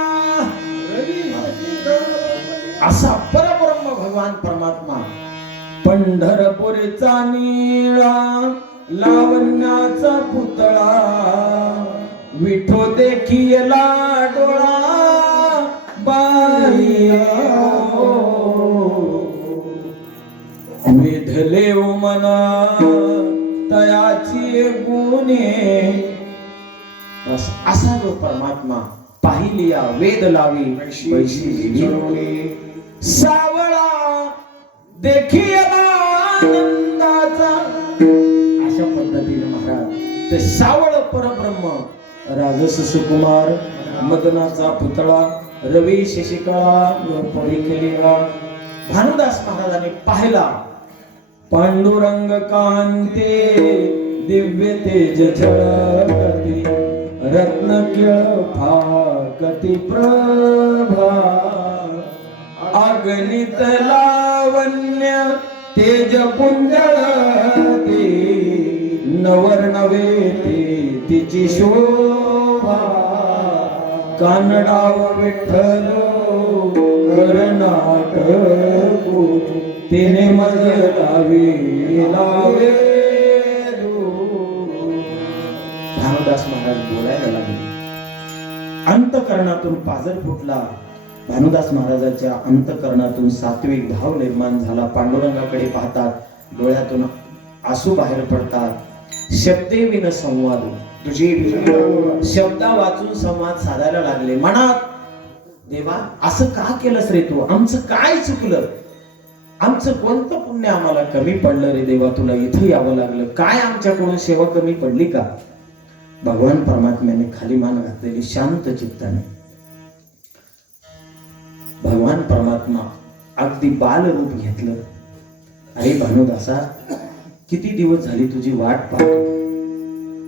असा परब्रह्म भगवान परमात्मा, पंढरपूरचा निळा लावण्याचा पुतळा, विठो देखियला डोळा बाई विधले मना तयाची गुणे. बस असा जो परमात्मा पाहिलिया वेद लावी वैशी सावळा देखियला आनंदाचा. अशा पद्धतीने महाराज ते सावळ परब्रह्म, राजस सुकुमार, मदनाचा पुतळा, रवी शशिकळा परिकेला भानुदास महाराजांनी पाहिला. पांडुरंग कांते दिव्य तेज झळकती, रत्न फाकती प्रभा, अगणित लावण्य तेज पुंजळती, नवर नवे तिची शोभा, कानडाव विठ्ठल कर्नाटकू, तिने मज लावे. भानुदास महाराज बोलायला लागले. अंतकरणातून पाझर फुटला. भानुदास महाराजांच्या अंतकरणातून सात्विक भाव निर्माण झाला. पांडुरंगाकडे पाहतात, डोळ्यातून आसू बाहेर पडतात. शब्दे विन संवाद, तुझी शब्दा वाचून संवाद साधायला लागले. मनात, देवा असं का केलंस रे तू? आमचं काय चुकलं? आमचं कोणतं पुण्य आम्हाला कमी पडलं रे देवा? तुला इथं यावं लागलं, काय आमच्याकडून सेवा कमी पडली का? भगवान परमात्म्याने खाली मान घातलेली शांत चित्ताने भगवान परमात्मा अगदी बाल रूप घेतलं. अरे भानुदासा, किती दिवस झाली तुझी वाट पाहतो.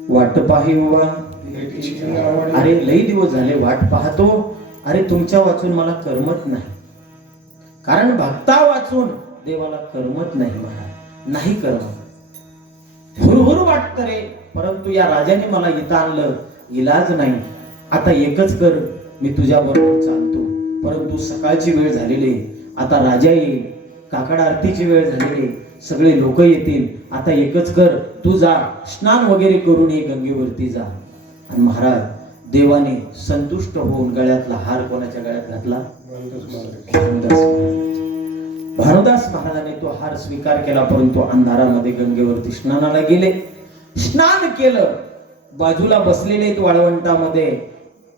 वाट पाही उवा, अरे लई दिवस झाले वाट पाहतो. अरे तुमच्या वाचून मला करमत नाही. कारण भक्ता वाचून देवाला करमत नाही महाराज, नाही करमत. हुरहुर वाटत रे, परंतु या राजाने मला इथं आणलं, इलाज नाही. आता एकच कर, मी तुझ्या बरोबर चालतो, परंतु सकाळची वेळ झालेली, आता राजा येईल, काकड आरतीची वेळ झालेली, सगळे लोक येतील. आता एकच कर, तू जा स्नान वगैरे करून ये, गंगेवरती जा. आणि महाराज देवाने संतुष्ट होऊन गळ्यातला हार कोणाच्या गळ्यात घातला? भानुदास महाराजांनी तो हार स्वीकार केला. परंतु अंधारामध्ये गंगेवरती स्नानाला गेले, स्नान केलं, बाजूला बसलेले वाळवंटामध्ये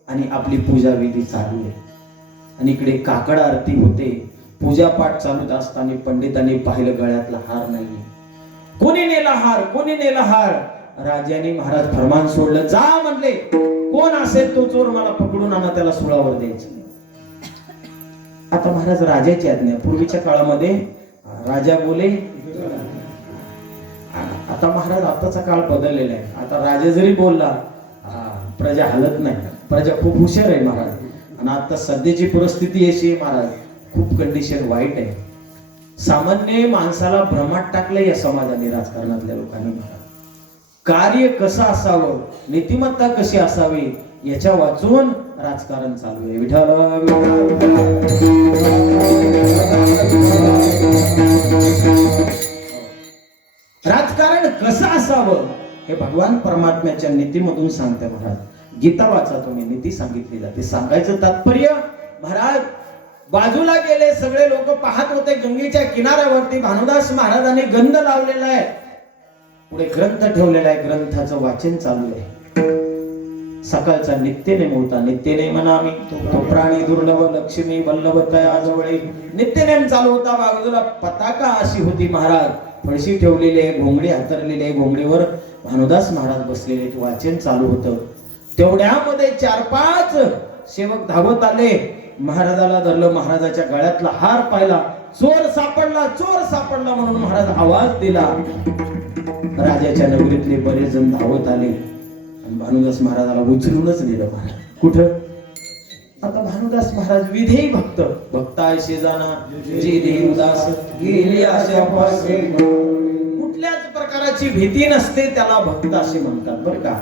आणि आपली पूजा विधी चालू आहे. आणि इकडे काकड आरती होते, पूजा पाठ चालूच असताना पंडितांनी पाहिलं गळ्यातला हार नाहीये. कोणी नेला हार, कोणी नेला हार? राजाने महाराज फरमान सोडलं, जा म्हणले, कोण असेल तो चोर मला पकडून आणा, त्याला सुळावर द्यायचं. आता महाराज राजाची आज्ञा. पूर्वीच्या काळामध्ये राजा बोले. आता महाराज आताचा काळ बदललेला आहे. आता राजा जरी बोलला प्रजा हलत नाही, प्रजा खूप हुशार आहे महाराज. आणि आता सध्याची परिस्थिती अशी आहे महाराज, खूप कंडिशन वाईट आहे. सामान्य माणसाला भ्रमात टाकलं या समाजाने, राजकारणातल्या लोकांनी. महाराज कार्य कसं असावं, नीतिमत्ता कशी असावी याच्या वाचून राजकारण चालू आहे. विठ्ठल राजकारण कसं असावं हे भगवान परमात्म्याच्या नीतीमधून सांगते महाराज. गीता वाचा तुम्ही, नीती सांगितली जाते. सांगायचं तात्पर्य महाराज बाजूला गेले, सगळे लोक पाहत होते. गंगेच्या किनाऱ्यावरती भानुदास महाराजांनी गंध लावलेला आहे, पुढे ग्रंथ ठेवलेला आहे, ग्रंथाचं वाचन चालू आहे. सकाळचा नित्यनेम होता. नित्यनेम नामी तो प्राणी दुर्लभ लक्ष्मी वल्लभ तयाजवळे नित्यनेम चालू होता. बाजूला पताका अशी होती महाराज, फळशी ठेवलेली आहे, घोंगडी हातरलेली आहे, घोंगडीवर भानुदास महाराज बसलेले, वाचन चालू होतं. तेवढ्यामध्ये 4-5 सेवक धावत आले, महाराजाला धरलं. महाराजाच्या गळ्यातला हार पाहिला, चोर सापडला, चोर सापडला म्हणून महाराज आवाज दिला. राजाच्या नगरीतले बरेच जण धावत आले आणि भानुदास महाराजाला उचलूनच नेलं. महाराज कुठं? आता भानुदास महाराज विधेयी भक्त, भक्तायशे जाना जे देह उदास गेली अशा पासे. कुठल्याच प्रकारची भीती नसते, त्याला भक्त असे म्हणतात बरं का.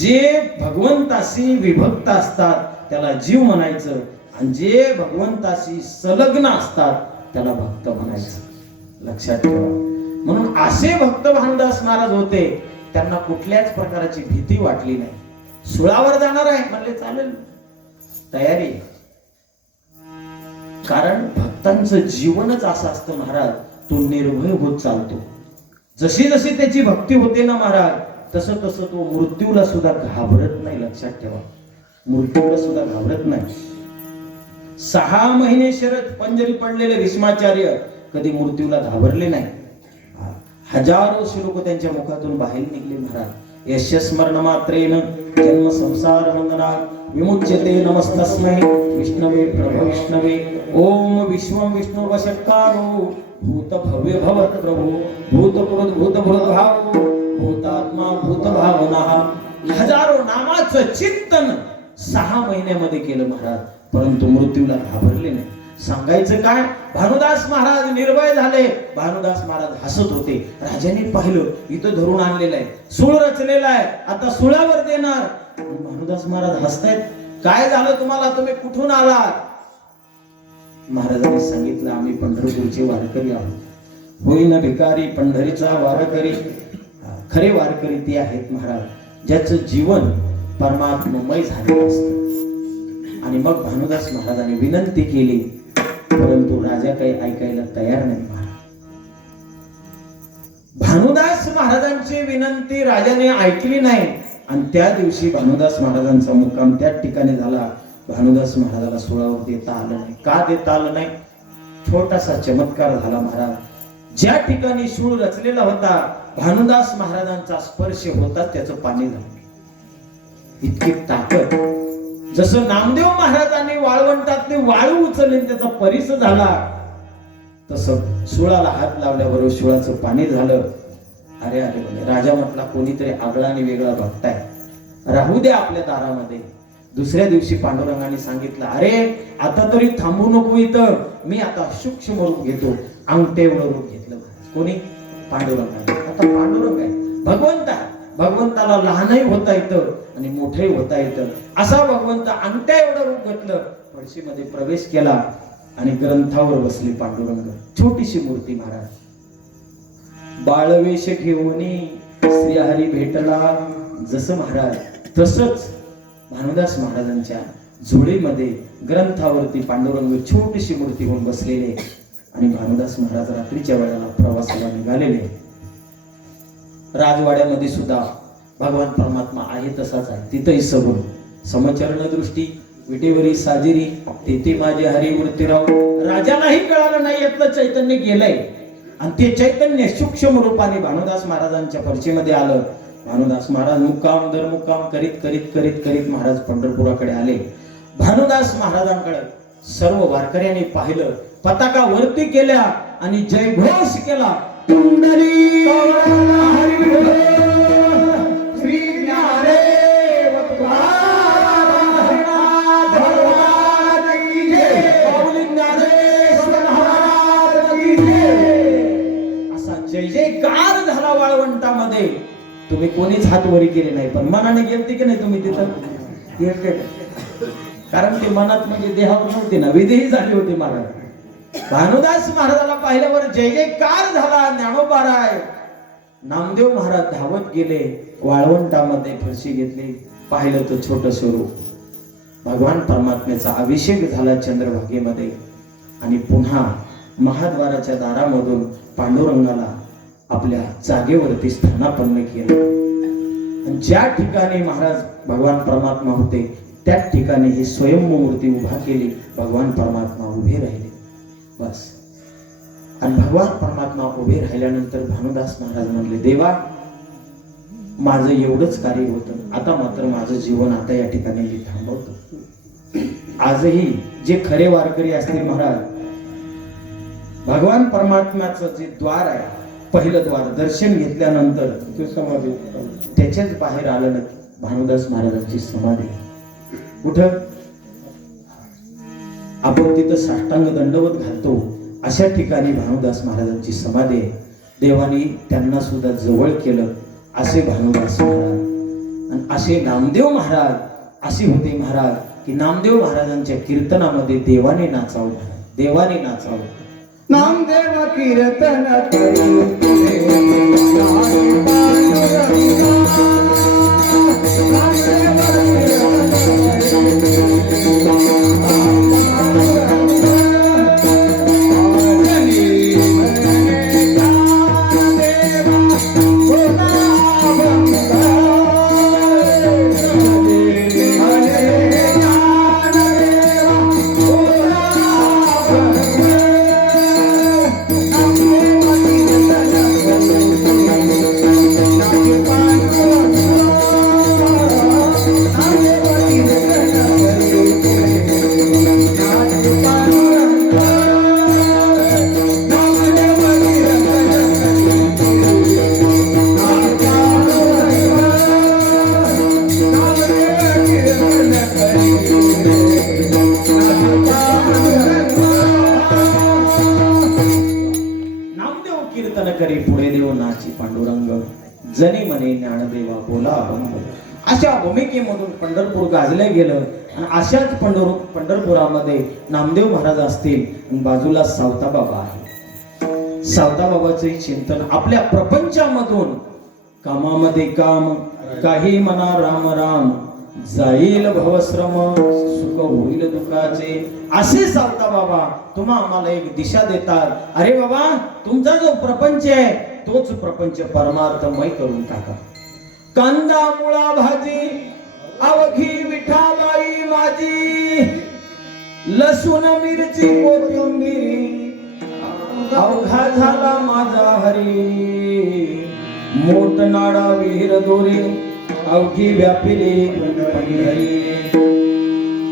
जे भगवंताशी विभक्त असतात त्याला जीव म्हणायचं, आणि जे भगवंताशी संलग्न असतात त्याला भक्त म्हणायचं. लक्षात ठेवा. म्हणून असे भक्त भानुदास महाराज होते, त्यांना कुठल्याच प्रकारची भीती वाटली नाही. सुळावर जाणार आहे म्हणले चालेल, तयारी. कारण भक्तांचं जीवनच असं असतं महाराज, तो निर्भय होत चालतो. जशी जशी त्याची भक्ती होते ना महाराज, तसं तसं तो मृत्यूला सुद्धा घाबरत नाही. लक्षात ठेवा, मृत्यूला सुद्धा घाबरत नाही. 6 महिने शरद पंजरी पडलेले भीष्माचार्य कधी मृत्यूला घाबरले नाही. हजारो श्लोक त्यांच्या मुखातून बाहेर निघले महाराज. यश स्मरण मात्रेन जन्म संसार वंदना विमुच्यते नमस्तस्मै विष्णवे प्रभ विष्णवे. ओम विश्वम विष्णु वशक्कारो भूत भव्य भवत प्रभु भूतपुरुष भूतभूत भाव भूतात्मा भूत भावना. हजारो नामाचं चिंतन 6 महिन्यामध्ये केलं महाराज, परंतु मृत्यूला घाबरले नाही. सांगायचं काय, भानुदास महाराज निर्भय झाले. भानुदास महाराज हसत होते. राजाने पाहिलं इथं धरून आणलेलं आहे, सूळ रचलेला आहे, आता सुळावर देणार. भानुदास महाराज हसतायत. काय झालं तुम्हाला, तुम्ही कुठून आलात? महाराजांनी सांगितलं, आम्ही पंढरपूरचे वारकरी आहोत. होईना भिकारी पंढरीचा वारकरी. खरे वारकरी ते आहेत महाराज, ज्याचं जीवन परमात्ममय झालेलं असतं. आणि मग भानुदास महाराजांनी विनंती केली, परंतु राजा काही ऐकायला तयार नाही. भानुदास महाराजांची विनंती राजाने ऐकली नाही. आणि त्या दिवशी भानुदास महाराजांचा मुक्काम त्याच ठिकाणी झाला. भानुदास महाराजाला सुळावर देता आलं नाही. का देता आलं नाही? छोटासा चमत्कार झाला महाराज. ज्या ठिकाणी सूळ रचलेला होता, भानुदास महाराजांचा स्पर्श होता त्याचं पाणी झालं. इतकी ताकद. जसं नामदेव महाराजांनी वाळवंटातली वाळू उचलली त्याचा परिस झाला, तसं सुळाला हात लावल्याबरोबर सुळाचं पाणी झालं. अरे अरे राजा म्हटला, कोणीतरी आगळा आणि वेगळा भक्त आहे, राहू दे आपल्या दारामध्ये. दुसऱ्या दिवशी पांडुरंगाने सांगितलं, अरे आता तरी थांबू नको इथं, मी आता सूक्ष्म रूप घेतो. अंगठे एवढं रूप घेतलं. कोणी? पांडुरंगाने. आता पांडुरंग आहे, भगवंत आहे. भगवंताला लहानही होता येतं आणि मोठंही होता येतं. असा भगवंत अंगठ्या एवढं रूप घेतलं, पळशीमध्ये प्रवेश केला आणि ग्रंथावर बसले पांडुरंग. छोटीशी मूर्ती महाराज. बाळवेश घेऊन श्रीहरी भेटला. जसं महाराज तसंच भानुदास महाराजांच्या झोळीमध्ये ग्रंथावरती पांडुरंग छोटीशी मूर्ती होऊन बसलेले आणि भानुदास महाराज रात्रीच्या वेळेला प्रवासाला निघालेले. राजवाड्यामध्ये सुद्धा भगवान परमात्मा आहे तसाच आहे. तिथंही सगुण समचरण दृष्टी विटेवरी साजिरी तेथे माझे हरिमूर्तीराव. राजालाही कळालं नाही यातलं चैतन्य गेलंय आणि ते चैतन्य सूक्ष्म रूपाने भानुदास महाराजांच्या पर्चीमध्ये आलं. भानुदास महाराज मुक्काम दर मुक्काम करीत करीत करीत करीत महाराज पंढरपुराकडे आले. भानुदास महाराजांकडे सर्व वारकऱ्यांनी पाहिलं, पताका वरती केल्या आणि जयघोष केला. कुंडली हरी श्री ज्ञानदेव तुकाराम भगवान की जय. पाऊली ज्ञानेश्वर महाराज की जय. असा जय जयकार झाला वाळवंटामध्ये. तुम्ही कोणीच हात वरी केले नाही, पण मनाने गेलते की नाही तुम्ही तिथं? गेलते. कारण ते मनात म्हणजे देहावर नव्हते ना, विधीही झाली होती महाराज. भानुदास महाराजाला पाहिल्यावर जय जयकार झाला. ज्ञानोबाराय नामदेव महाराज धावत गेले वाळवंटामध्ये, फरशी घेतली, पाहिलं तर छोट स्वरूप भगवान परमात्म्याचा अभिषेक झाला चंद्रभागेमध्ये. आणि पुन्हा महाद्वाराच्या दारामधून पांडुरंगाला आपल्या जागेवरती स्थानापन्न केलं. आणि ज्या ठिकाणी महाराज भगवान परमात्मा होते त्याच ठिकाणी ही स्वयंमूर्ती उभा केली. भगवान परमात्मा उभे राहिले बस. आणि भगवान परमात्मा उभे राहिल्यानंतर भानुदास महाराज म्हणले, देवा माझं एवढंच कार्य होतं, आता मात्र माझं जीवन आता या ठिकाणी मी थांबवतो. आजही जे खरे वारकरी असतील महाराज, भगवान परमात्म्याचं जे द्वार आहे, पहिलं द्वार दर्शन घेतल्यानंतर समाधी त्याच्याच बाहेर आलं ना भानुदास महाराजांची समाधी. कुठं? आपण तिथं साष्टांग दंडवत घालतो अशा ठिकाणी भानुदास महाराजांची समाधी आहे. देवानी त्यांना सुद्धा जवळ केलं. असे भानुदास महाराज आणि असे नामदेव महाराज असे होते महाराज की नामदेव महाराजांच्या कीर्तनामध्ये देवाने नाचावं, देवाने नाचावं. नामदेव कीर्तन करी पुढे देव नाची पांडुरंग जनी म्हणे ज्ञानदेवा बोला अभंग. अशा भूमिकेमधून पंढरपूर गाजलं गेलं आणि अशाच पंढरपुरामध्ये नामदेव महाराज असतील आणि बाजूला सावता बाबा आहे. सावता बाबाचे चिंतन आपल्या प्रपंचामधून कामामध्ये काम काही मना राम राम जाईल भवश्रम सुख होईल दुःखाचे असे सावता बाबा तुम्हा आम्हाला एक दिशा देतात. अरे बाबा तुमचा जो प्रपंच आहे तोच प्रपंच परमार्थमय करून टाका. कांदा मुळा भाजी अवघी विठाबाई माझी लसूण मिरची कोथिंबीर अवघा झाला माझा हरी मोठ नाडा विहीर दोरे अवघी व्यापिले पंढरी.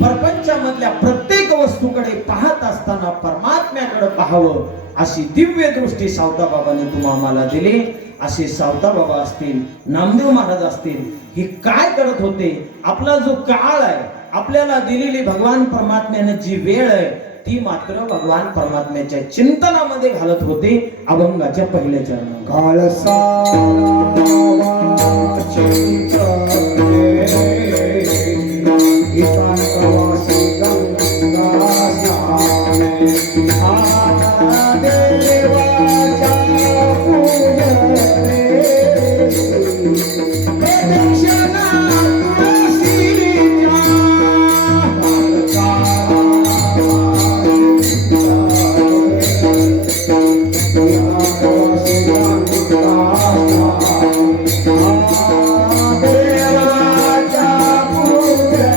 प्रपंचामधल्या प्रत्येक वस्तूकडे पाहत असताना परमात्म्याकडे पाहावं अशी दिव्य दृष्टी सावता बाबांनी तुम्हा आम्हाला दिली. असे सावता बाबा असतील नामदेव महाराज असतील हे काय करत होते. आपला जो काळ आहे आपल्याला दिलेली भगवान परमात्म्याने जी वेळ आहे ती मात्र भगवान परमात्म्याच्या चिंतनामध्ये घालत होते अभंगाच्या पहिल्या चरणात. काळ सारा वाचित एकांतवासी गंगा स्नाने आ देवाच्या पूजने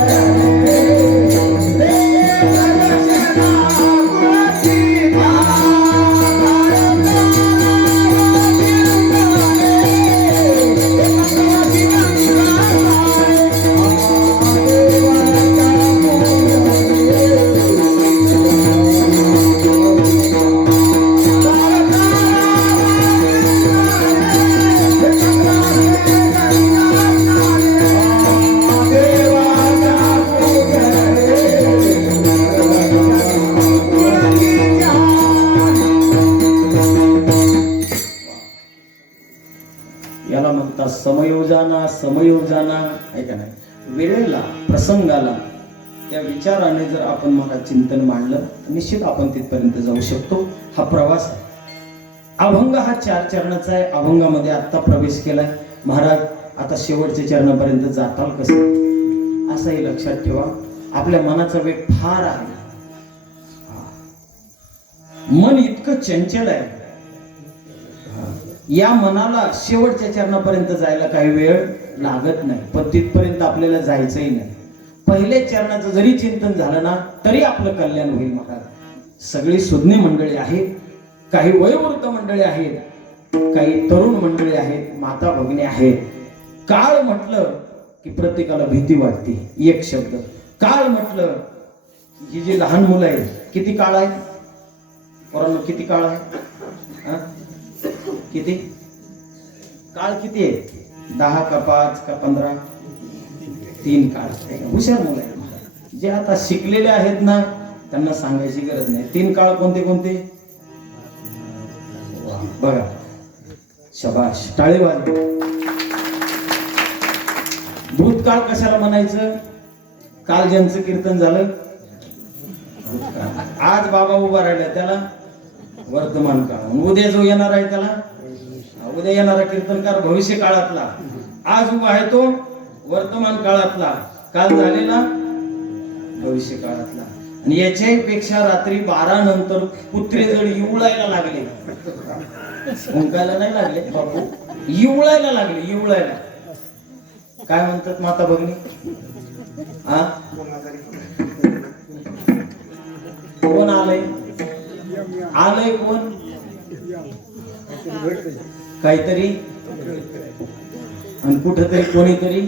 दक्षिणा तुळशीच्या याला म्हणतात समयोजाना. समयोजाना आहे का नाही, वेळेला प्रसंगाला त्या विचाराने जर आपण मला चिंतन मांडलं तर निश्चित आपण तिथपर्यंत जाऊ शकतो. हा प्रवास आहे. अभंग हा 4 चरणाचा आहे. अभंगामध्ये आता प्रवेश केलाय महाराज. आता शेवटच्या चरणापर्यंत जाताल कसं असंही लक्षात ठेवा. आपल्या मनाचा वेग फार आहे. मन इतकं चंचल आहे. या मनाला शेवटच्या चरणापर्यंत जायला काही वेळ लागत नाही, पण तिथपर्यंत आपल्याला जायचंही नाही. पहिल्या चरणाचं जरी चिंतन झालं ना तरी आपलं कल्याण होईल महाराज. सगळी सुज्ञ मंडळी आहेत, काही वयोवृद्ध मंडळी आहेत, काही तरुण मंडळी आहेत, माता भगिनी आहेत. काळ म्हटलं की प्रत्येकाला भीती वाटते. एक शब्द काळ म्हटलं, ही जी लहान मुलं आहेत, किती काळ आहे पोरांनो, किती काळ आहे? किती काळ किती आहे? 10 का 5 का 15? 3 काळ. हुशार मुलं आहेत. जे आता शिकलेले आहेत ना त्यांना सांगायची गरज नाही. 3 काळ कोणते कोणते बघा. शबाश, टाळी वाजवा. भूतकाळ कशाला म्हणायचं? काल ज्यांचं कीर्तन झालं, आज बाबा उभा राहिला त्याला वर्तमान काळ. उद्या जो येणार आहे त्याला, उद्या येणारा कीर्तनकार भविष्य काळातला. आज उभा आहे तो वर्तमान काळातला, काल झालेला भविष्य काळातला. आणि याच्यापेक्षा रात्री 12 नंतर कुत्रे जड इवळायला लागले. फुंकायला नाही लागले बापू, इवळायला लागले. इवळायला काय म्हणतात माता भगिनी? कोण आलंय? आलंय कोण? काहीतरी आणि कुठेतरी कोणीतरी.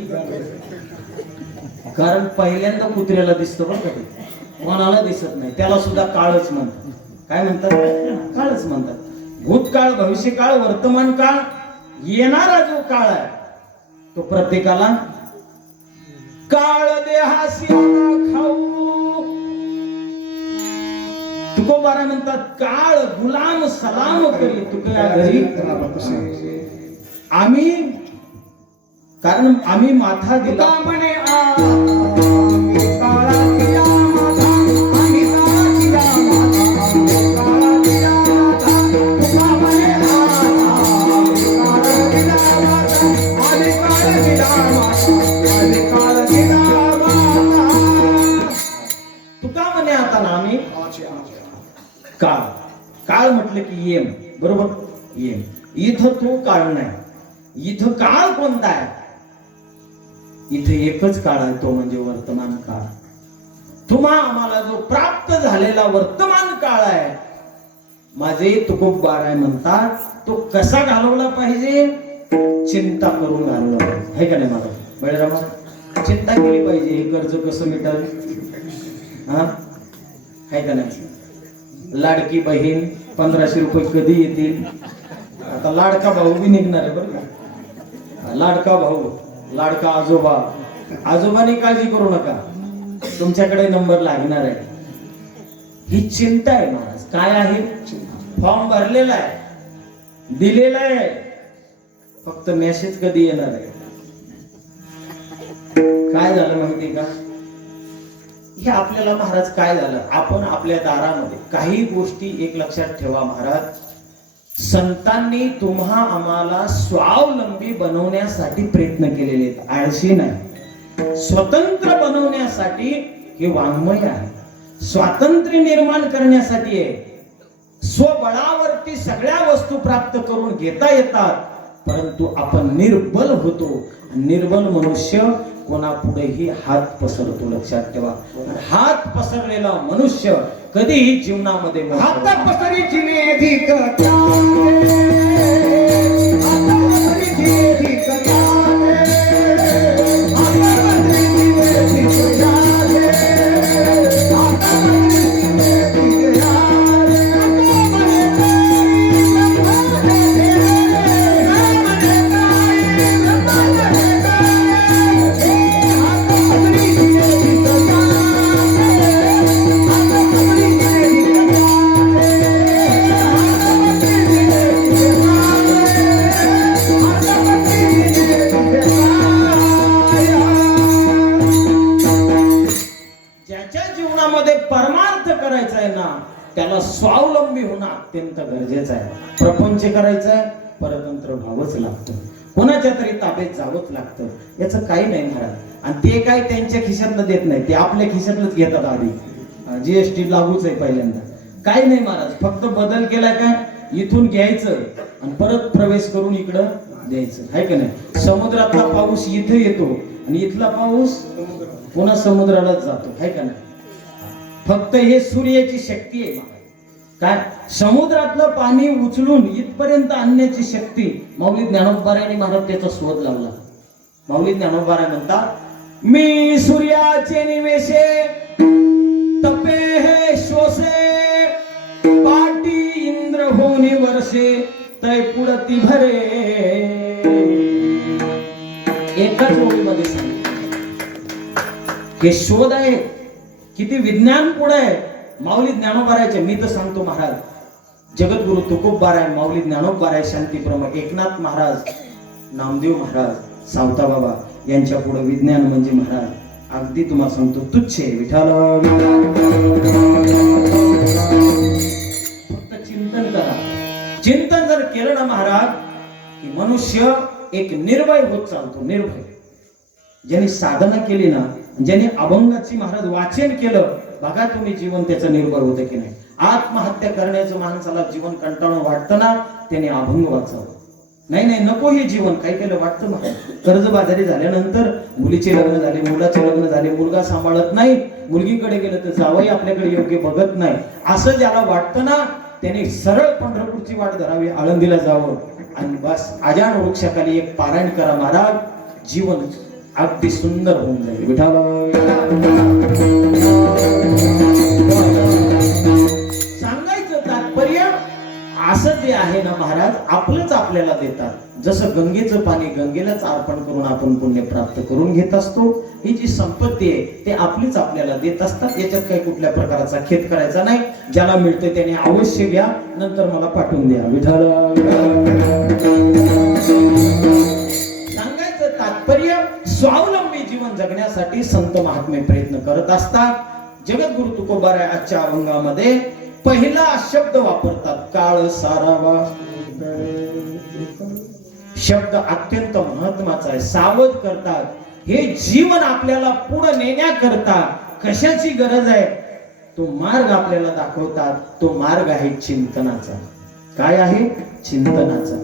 कारण पहिल्यांदा कुत्र्याला दिसतो बरं का, कोणाला दिसत नाही. त्याला सुद्धा काळच म्हणतात. काय म्हणतात? काळच म्हणतात. भूतकाळ, भविष्यकाळ, वर्तमान काळ, येणारा जो काळ आहे तो प्रत्येकाला काळ देहासी खाऊ. तुकोबारा म्हणतात काळ गुलाम सलाम करी तुझ्या घरी आम्ही, कारण आम्ही माथा दिला म्हणे तुका म्हणे आता ना आम्ही काळ. काळ म्हटलं की येम, बरोबर? येम. इथं तो काळ नाही. इथं काळ कोणता आहे? इथे एकच काळ आहे, तो म्हणजे वर्तमान काळ. तुम्हा आम्हाला जो प्राप्त झालेला वर्तमान काळ आहे, माझे तुकोबाराय म्हणतात, तो कसा घालवला पाहिजे? चिंता करून घालवला पाहिजे. हे का नाही मला बळीरामा? चिंता केली पाहिजे. हे कर्ज कसं मिटल? है का नाही? लाडकी बहीण 1500 रुपये कधी येतील? आता लाडका भाऊ बी निघणार आहे बरं का. लाडका भाऊ, लाडका आजोबा. आजोबाने काळजी करू नका, तुमच्याकडे नंबर लागणार आहे. ही चिंता आहे महाराज. काय आहे? फॉर्म भरलेला आहे, दिलेला आहे, फक्त मेसेज कधी येणार आहे. काय झालं माहिती का? हे आपल्याला महाराज काय झालं, आपण आपल्या दारामध्ये काही गोष्टी एक लक्षात ठेवा महाराज, संतांनी तुम्हा आम्हाला स्वावलंबी बनवण्यासाठी प्रयत्न केलेले आहेत, आळशी नाही. स्वतंत्र बनवण्यासाठी हे वाङ्मय आहे, स्वातंत्र्य निर्माण करण्यासाठी आहे. स्वबळावरती सगळ्या वस्तू प्राप्त करून घेता येतात, परंतु आपण निर्बल होतो. निर्बल मनुष्य कोणापुढेही हात पसरतो. लक्षात ठेवा, हात पसरलेला मनुष्य कधीही जीवनामध्ये हात पसरीची मेधी कटाने, हात पसरीची मेधी कटाने, हात पसरीची मेधी कटाने, हात पसरीची मेधी कटाने, ज्याच्या जीवनामध्ये परमार्थ करायचा आहे ना, त्याला स्वावलंबी होणं अत्यंत गरजेचं आहे. प्रपंच करायचं आहे, परतंत्र व्हावंच लागतं, कोणाच्या तरी ताब्यात जावंच लागतं. याचं काही नाही महाराज. आणि ते काय त्यांच्या खिशातलं देत नाही, ते आपल्या खिशातलंच घेतात. आधी जीएसटी लागूच आहे पहिल्यांदा. काही नाही महाराज, फक्त बदल केला काय, इथून घ्यायचं आणि परत प्रवेश करून इकडं द्यायचं, आहे का नाही. समुद्रातला पाऊस इथे येतो आणि इथला पाऊस पुन्हा समुद्रालाच जातो, आहे का नाही. फक्त हे सूर्याची शक्ती आहे महाराज. काय, समुद्रातलं पाणी उचलून इथपर्यंत आणण्याची शक्ती माऊली ज्ञानोबारायांनी महाराज त्याचा शोध लावला. माऊली ज्ञानोबाराय म्हणतात, मी सूर्याचे निवेशे तपे हे श्वसे, पाटी इंद्र होणे वर्षे तय पुढती भरे. एकाच ओळीमध्ये सांगितलं. हे शोध आहे, किती विज्ञान पुढे आहे माऊली ज्ञानोबारायचे. मी तर सांगतो महाराज, जगद्गुरु तुकोबाराय, माऊली ज्ञानोबाराय, शांतीप्रम एकनाथ महाराज, नामदेव महाराज, सावता बाबा यांच्या पुढे विज्ञान म्हणजे महाराज अगदी तुम्हाला सांगतो तुच्छ आहे. विठाल, फक्त चिंतन करा. चिंतन जर केलं ना महाराज, की मनुष्य एक निर्भय होत चालतो. निर्भय. ज्यांनी साधना केली ना, ज्यांनी अभंगाची महाराज वाचन केलं, बघा तुम्ही जीवन त्याचं निर्भर होतं की नाही. आत्महत्या करण्याचं माणसाला जीवन कंटाळून वाटतं ना, त्याने अभंग वाचावं. नाही नको हे जीवन. काय केलं वाटतं महाराज, कर्जबाजारी झाल्यानंतर मुलीचे लग्न झाले, मुलाचे लग्न झाले, मुलगा सांभाळत नाही, मुलगीकडे गेलं तर जावई आपल्याकडे योग्य बघत नाही, असं ज्याला वाटतं ना, त्याने सरळ पंढरपूरची वाट धरावी, आळंदीला जावं आणि बस आजान वृक्षाखाली एक पारायण करा महाराज, जीवन अगदी सुंदर होऊन जाईल. सांगायचं तात्पर्य असं जे आहे ना महाराज, आपलंच आपल्याला देतात. जसं गंगेचं पाणी गंगेलाच अर्पण करून आपण पुण्य प्राप्त करून घेत असतो, ही जी संपत्ती आहे ते आपलीच आपल्याला देत असतात. याच्यात काही कुठल्या प्रकारचा खेद करायचा नाही. ज्याला मिळते त्याने अवश्य घ्या, नंतर मला पाठवून द्या. विठाल. सांगायचं तात्पर्य, स्वावलंबी जीवन जगण्यासाठी संत महात्मे प्रयत्न करत असतात. जगद्गुरु तुकोबाराय आजच्या अभंगामध्ये पहिला शब्द वापरतात, काळ सारावा. शब्द अत्यंत महत्वाचा आहे. सावध करतात. हे जीवन आपल्याला पुढे नेण्याकरता कशाची गरज आहे तो मार्ग आपल्याला दाखवतात. तो मार्ग आहे चिंतनाचा. काय आहे? चिंतनाचा.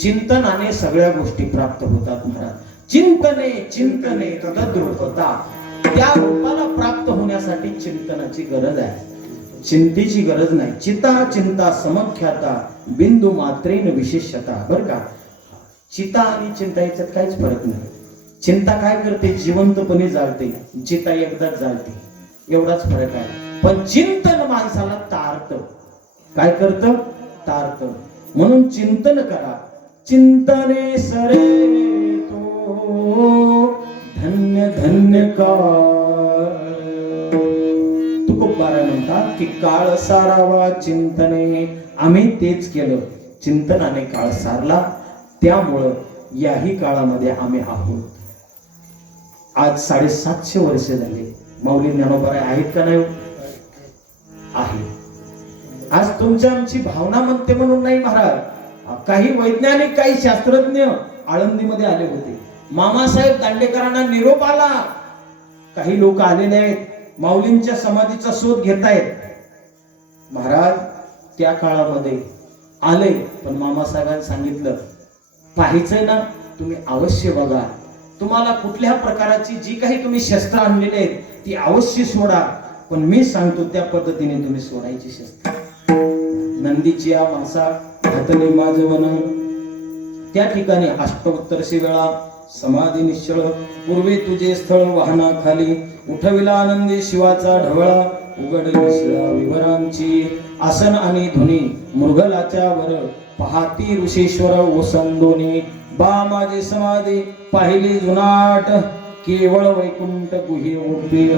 चिंतनाने सगळ्या गोष्टी प्राप्त होतात महाराज. चिंतने चिंतने तद्रूपता. त्या रूपाला प्राप्त होण्यासाठी चिंतनाची गरज आहे, चिंतेची गरज नाही. चिता चिंता समख्याता बिंदू मात्रेन विशेषता. बर का, चिता आणि चिंता याच्यात काहीच फरक नाही. चिंता काय करते? जिवंतपणे जाळते. चिता एकदाच जाळते, एवढाच फरक आहे. पण चिंतन माणसाला तारत. काय करत? तारत. म्हणून चिंतन करा. चिंतने सरे तो धन्य धन्य का तुकोबाराय म्हणतात की काळ सारावा चिंतने, आम्ही तेच केलं, चिंतनाने काळ सारला, त्यामुळं याही काळामध्ये आम्ही आहोत. आज 750 वर्ष झाले. माऊली ज्ञानोबाराय आहेत का नाही? आहे. आज तुमच्या आमची भावना म्हणते म्हणून नाही महाराज, काही वैज्ञानिक काही शास्त्रज्ञ आळंदीमध्ये आले होते. मामासाहेब दांडेकरांना निरोप आला. काही लोक आलेले आहेत, माऊलींच्या समाधीचा शोध घेतायत. महाराज त्या काळामध्ये आले, पण मामासाहेबांनी सांगितलं पाहायचंय ना तुम्ही अवश्य बघा, तुम्हाला कुठल्या प्रकारची जी काही तुम्ही शस्त्र आणलेले आहेत ती अवश्य सोडा, पण मी सांगतो त्या पद्धतीने तुम्ही सोडायची शस्त्र. नंदीची या मासा हातने माझवन, त्या ठिकाणी अष्टोत्तरशी वेळा समाधी निश्चळ, पूर्वी तुझे स्थळ वाहना खाली, उठविला आनंदी शिवाचा ढवळा, उघडली शिळा विवरांची, आसन आणि धुनी मृगलाच्या वर, पाहती ऋषेश्वर ओसंदोनी, बा माझी समाधी पाहिली जुनाट, केवळ वैकुंठ गुहे उभी.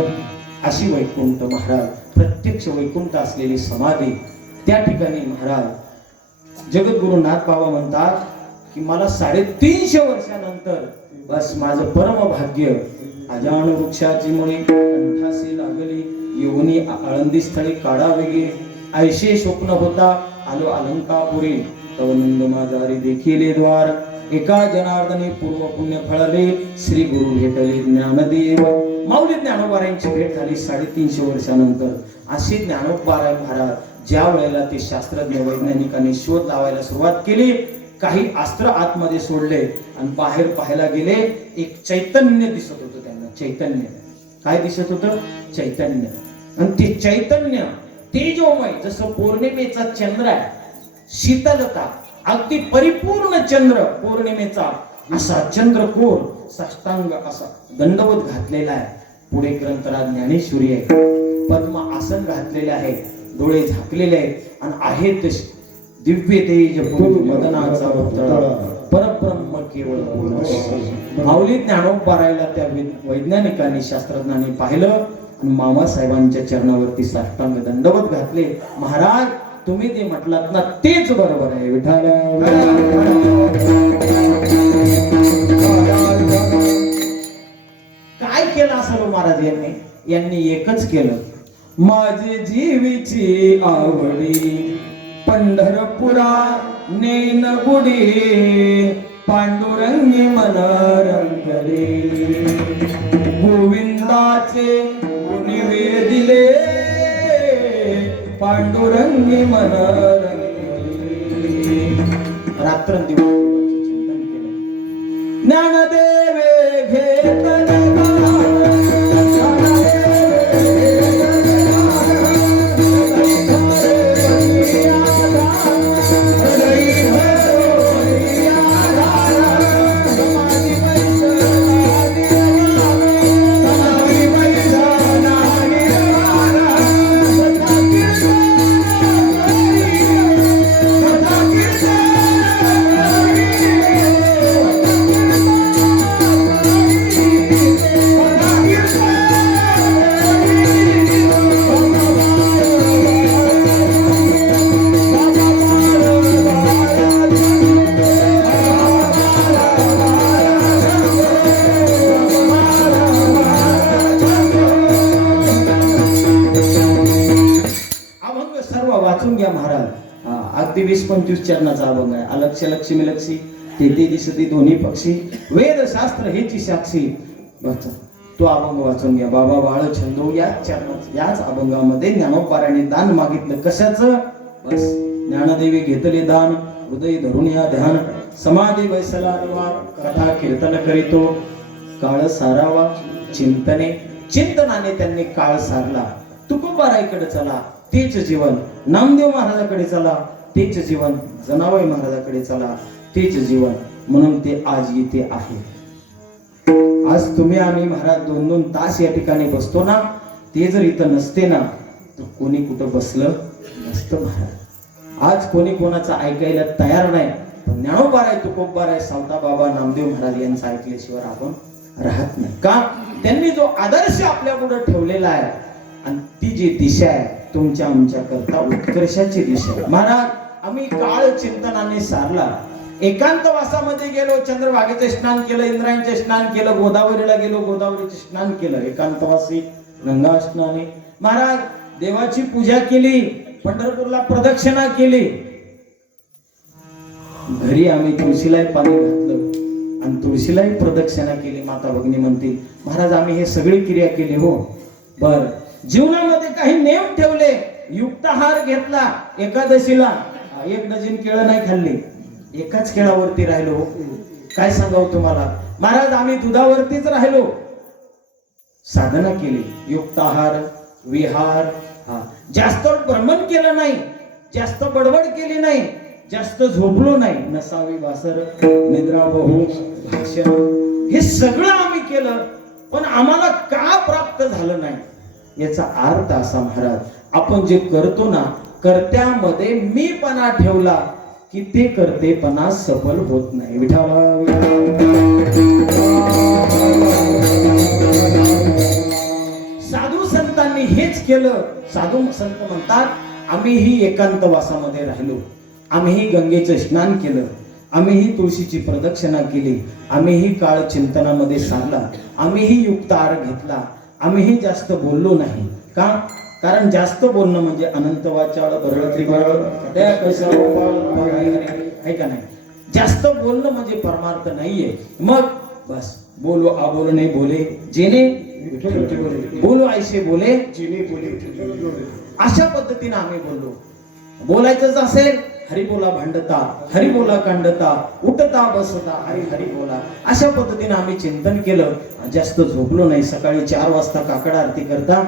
अशी वैकुंठ महाराज, प्रत्यक्ष वैकुंठ असलेली समाधी त्या ठिकाणी महाराज जगद्गुरु नाथ बाबा म्हणतात की मला 350 वर्षानंतर बस माझं परम भाग्य, अजाण वृक्षाची मुळे कंठासी लागली, येऊनी आळंदी स्थळी काढा वेगे, ऐशे स्वप्न होता आलो अलंकापुरी, तव नंद माझारी देखील द्वार, एका जनार्दनी पूर्व पुण्य फळले, श्री गुरु भेटले ज्ञानदेव. माऊली ज्ञानोबारायांची भेट झाली 350 वर्षानंतर. असे ज्ञानोबाराय महाराज ज्या वेळेला ते शास्त्रज्ञ वैज्ञानिकांनी शोध लावायला सुरुवात केली, काही अस्त्र आतमध्ये सोडले आणि बाहेर पाहायला गेले, एक चैतन्य दिसत होतं त्यांना. चैतन्य काय दिसत होतं? चैतन्य. आणि ते चैतन्य तेजोमय, जसं पौर्णिमेचा चंद्र आहे, शीतलता, अगदी परिपूर्ण चंद्र पौर्णिमेचा असा चंद्रकोर साष्टांग असा दंडवत घातलेला आहे. पुढे ग्रंथराज ज्ञानेश्वरी आहे, पद्म आसन घातलेले आहे, डोळे झाकलेले आहेत आणि आहेत दिव्य तेज मदनाचा पुतळा, परब्रह्म केवळ. माऊली ज्ञानोबारायला त्या वैज्ञानिकांनी शास्त्रज्ञांनी पाहिलं आणि मामासाहेबांच्या चरणावरती साष्टांग दंडवत घातले. महाराज तुम्ही ते म्हटलात ना तेच बरोबर आहे. विठाल काय केलं असं महाराज यांनी एकच केलं, माझे जीवीची आवडी पंढरपुरा नेन गुडी, पांडुरंगी मन रंगले, गोविंदाचे गुणी वेदिले, पांडुरंगी मन रंगले. रात्रंदिवस चिंतन केलं. ज्ञानदेवे घेतले वाचून घ्या महाराज. अगदी 20-25 चरणाचा अभंग आहे. अलक्ष लक्ष्मी लक्षी तेथे दिसती दोन्ही पक्षी, वेद शास्त्र हेची साक्षी. तो अभंग वाचून घ्या. बाबा बाळ छंदो याच चरणात याच अभंगामध्ये ज्ञानोबाराने दान मागितलं. कशाचं? बस ज्ञानदेवी घेतले दान, हृदय धरून या ध्यान, समाधी बैसला कथा कीर्तन करीतो, काळ सारावा चिंतने, चिंतनाने त्यांनी काळ सारला. तुकोबारायकडे चला तेच जीवन, नामदेव महाराजाकडे चला तेच जीवन, जनाबाई महाराजाकडे चला तेच जीवन. म्हणून ते आज इथे आहे. आज तुम्ही आम्ही महाराज 2-2 तास या ठिकाणी बसतो ना, ते जर इथं नसते ना तर कोणी कुठं बसलं नसतं महाराज. आज कोणी कोणाचं ऐकायला तयार नाही, पण ज्ञानोबाराय तुकोबाराय सावता बाबा नामदेव महाराज यांचं ऐकल्याशिवाय आपण राहत नाही. का? त्यांनी जो आदर्श आपल्या पुढे ठेवलेला आहे आणि ती जी दिशा आहे तुमच्या आमच्या करता उत्कर्षाची दिशा आहे. महाराज आम्ही काळ चिंतनाने सारला. एकांतवासामध्ये गेलो, चंद्रभागेचे स्नान केलं, इंद्रायणचे स्नान केलं, गोदावरीला गेलो, गोदावरीचे स्नान केलं, एकांतवासी गंगा स्नाने. महाराज देवाची पूजा केली, पंढरपूरला प्रदक्षिणा केली. घरी आम्ही तुळशीलाही पाणी घातलं आणि तुळशीलाही प्रदक्षिणा केली. माता भगिनी म्हणते महाराज आम्ही हे सगळी क्रिया केली हो. बर जीवनामध्ये काही नेम ठेवले. युक्ताहार घेतला एकादशीला, 1 डझन केळं नाही खाल्ली, एकाच केळावरती राहिलो. काय सांगावं तुम्हाला महाराज, आम्ही दुधावरतीच राहिलो. साधना केली, युक्ताहार विहार, जास्त भ्रमण केलं नाही, जास्त बडबड केली नाही, जास्त झोपलो नाही. नसावी वासर, निद्रा बहु, भाषण, हे सगळं आम्ही केलं, पण आम्हाला का प्राप्त झालं नाही याचा अर्थ असा महाराज, आपण जे करतो ना कर्त्यामध्ये मीपणा ठेवला की ते कर्तेपणा सफल होत नाही. विठाला साधू संतांनी हेच केलं. साधू संत म्हणतात आम्हीही एकांतवासामध्ये राहिलो, आम्हीही गंगेचं स्नान केलं, आम्हीही तुळशीची प्रदक्षिणा केली, आम्हीही काळ चिंतनामध्ये सारला, आम्हीही युक्ताहार घेतला, आम्हीही जास्त बोललो नाही. का? कारण जास्त बोलणं म्हणजे अनंत वाचाळ बरळत्री बरळ त्या कैसा आहे का नाही. जास्त बोलणं म्हणजे परमार्थ नाहीये. मग बस बोलो आबोल नाही बोले जेने बोलो ऐसे बोले जेने बोले. अशा पद्धतीने आम्ही बोललो. बोलायचंच असेल हरी बोला भांडता, हरी बोला कांडता, उठता बसता हरी हरी बोला. अशा पद्धतीने आम्ही चिंतन केलं. जास्त झोपलो नाही. सकाळी 4 वाजता काकड आरती करता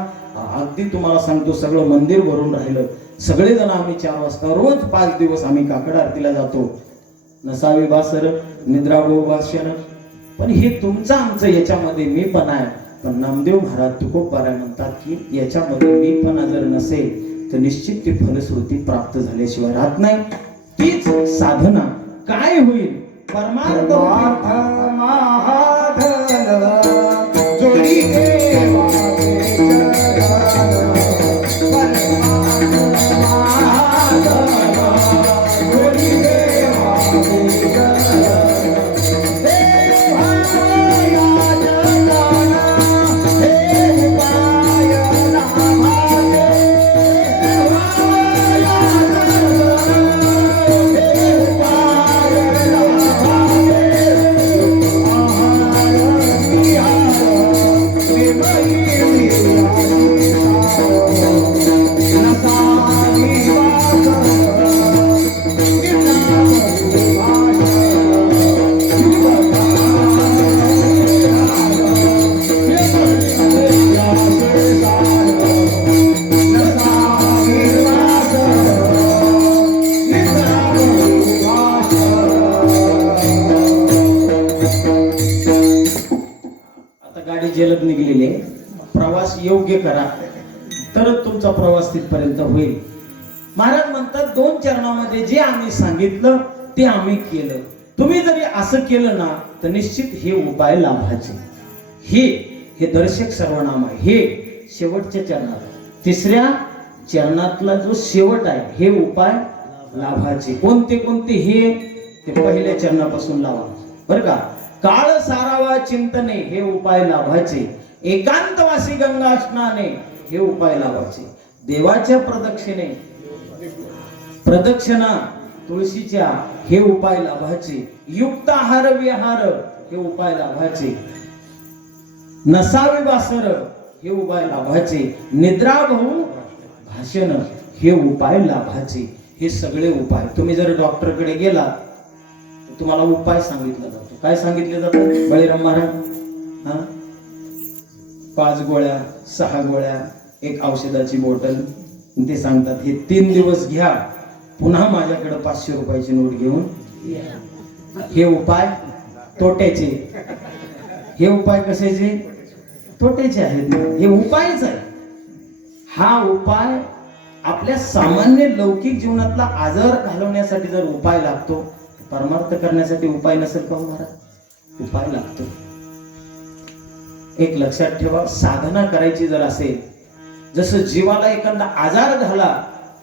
अगदी तुम्हाला सांगतो सगळं मंदिर भरून राहिलं. सगळेजण आम्ही 4 वाजता रोज 5 दिवस आम्ही काकड आरतीला जातो. नसावी वासर, निद्रा बहु भाषण. पण हे तुमचं आमचं याच्यामध्ये मीपणा आहे. पण नामदेव महाराज तुकोबाराय म्हणतात की याच्यामध्ये मीपणा जर नसेल तर निश्चित ती फलश्रुती प्राप्त झाल्याशिवाय राहत नाही. तीच साधना काय होईल परमार्थ जोडी देवा जलद निघलेले. प्रवास योग्य करा तरच तुमचा प्रवास तिथपर्यंत होईल. महाराज म्हणतात 2 चरणामध्ये जे आम्ही सांगितलं ते आम्ही केलं. तुम्ही जरी असं केलं ना तर निश्चित हे उपाय लाभाचे. हे दर्शक सर्वनाम आहे. हे शेवटच्या चरणात 3ऱ्या चरणातला जो शेवट आहे हे उपाय लाभाचे. कोणते कोणते हे ते पहिल्या चरणापासून लावा बरं का. काळ सारावा चिंतने हे उपाय लाभाचे. एकांतवासी गंगा स्नाने हे उपाय लाभाचे. देवाच्या प्रदक्षिणा तुळशीच्या हे उपाय लाभाचे. युक्ताहार विहार हे उपाय लाभाचे. नसावे वासर हे उपाय लाभाचे. निद्रा बहु भाषण हे उपाय लाभाचे. हे सगळे उपाय तुम्ही जर डॉक्टरकडे गेला तुम्हाला उपाय सांगितला जातो. काय सांगितले जातात बळीराम महाराज? 5 गोळ्या 6 गोळ्या, 1 औषधाची बॉटल. ते सांगतात हे 3 दिवस घ्या, पुन्हा माझ्याकडे 500 रुपयाची नोट घेऊन. हे उपाय तोट्याचे. हे उपाय कशाचे? तोट्याचे आहेत. हे उपायच आहे. हा उपाय आपल्या सामान्य लौकिक जीवनातला आजार घालवण्यासाठी जर उपाय लागतो, परमार्थ करण्यासाठी उपाय नसेल का महाराज? उपाय लागतो. एक लक्षात ठेवा, साधना करायची जर असेल जसं जीवाला एखादा आजार झाला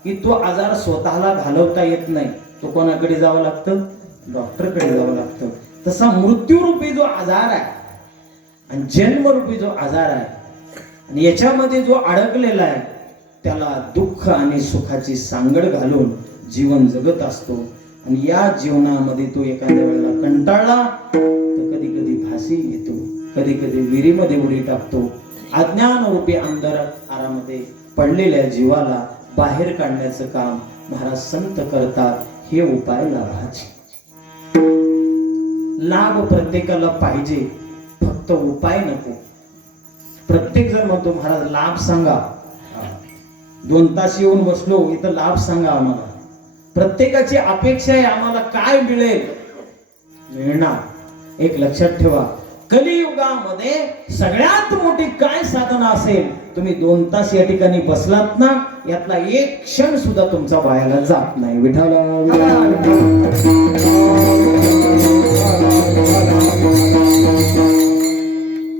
की तो आजार स्वतःला घालवता येत नाही, तो कोणाकडे जावं लागतं? डॉक्टरकडे जावं लागतं. तसा मृत्यूरूपी जो आजार आहे आणि जन्मरूपी जो आजार आहे आणि याच्यामध्ये जो अडकलेला आहे त्याला दुःख आणि सुखाची सांगड घालून जीवन जगत असतो. आणि या जीवनामध्ये तो एखाद्या वेळेला कंटाळला तर कधी कधी फाशी घेतो, कधी कधी विहिरीमध्ये उडी टाकतो. अज्ञान रूपी अंधारामध्ये पडलेल्या जीवाला बाहेर काढण्याचं काम महाराज संत करतात. हे उपाय लाभाचे. लाभ प्रत्येकाला पाहिजे, फक्त उपाय नको. प्रत्येक जण म्हणतो महाराज लाभ सांगा, 2 तास येऊन बसलो इथं लाभ सांगा आम्हाला. प्रत्येकाची अपेक्षा आहे आम्हाला काय मिळेल, मिळणार. एक लक्षात ठेवा, कलियुगामध्ये सगळ्यात मोठी काय साधना असेल, तुम्ही 2 तास या ठिकाणी बसलात ना, यातला एक क्षण सुद्धा तुमचा वायाला जात नाही. विठाला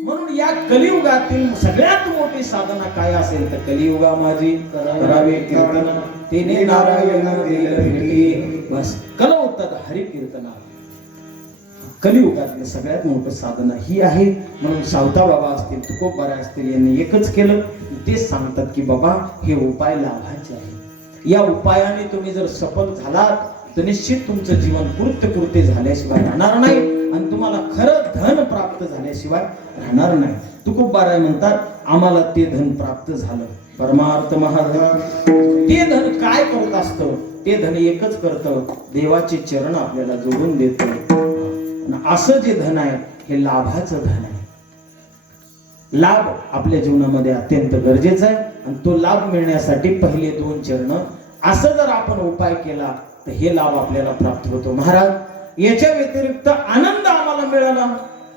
म्हणून या कलियुगातील सगळ्यात मोठी साधना काय असेल तर कलियुगा माझी करावे कीर्तन, तिने नारायण दिल भेटी. बस कलवतात हरी कीर्तना. कलियुगातलं सगळ्यात मोठं साधना ही आहे. म्हणून सावता बाबा असतील, तुकोबारा असतील, यांनी एकच केलं. तेच सांगतात की बाबा हे उपाय लाभायचे आहे. या उपायाने तुम्ही जर सफल झालात तर निश्चित तुमचं जीवन कृत्य झाल्याशिवाय राहणार नाही आणि तुम्हाला खरं धन प्राप्त झाल्याशिवाय राहणार नाही. तुकोबाराय म्हणतात आम्हाला ते धन प्राप्त झालं. परमार्थ महाधन. ते धन काय करत असतं? ते धन एकच करतं, देवाचे चरण आपल्याला जोडून देतं. असं जे धन आहे हे लाभाचं धन आहे. लाभ आपल्या जीवनामध्ये अत्यंत गरजेचा आहे आणि तो लाभ मिळण्यासाठी पहिले 2 चरण असं जर आपण उपाय केला तर हे लाभ आपल्याला प्राप्त होतो. महाराज याच्या व्यतिरिक्त आनंद आम्हाला मिळाला,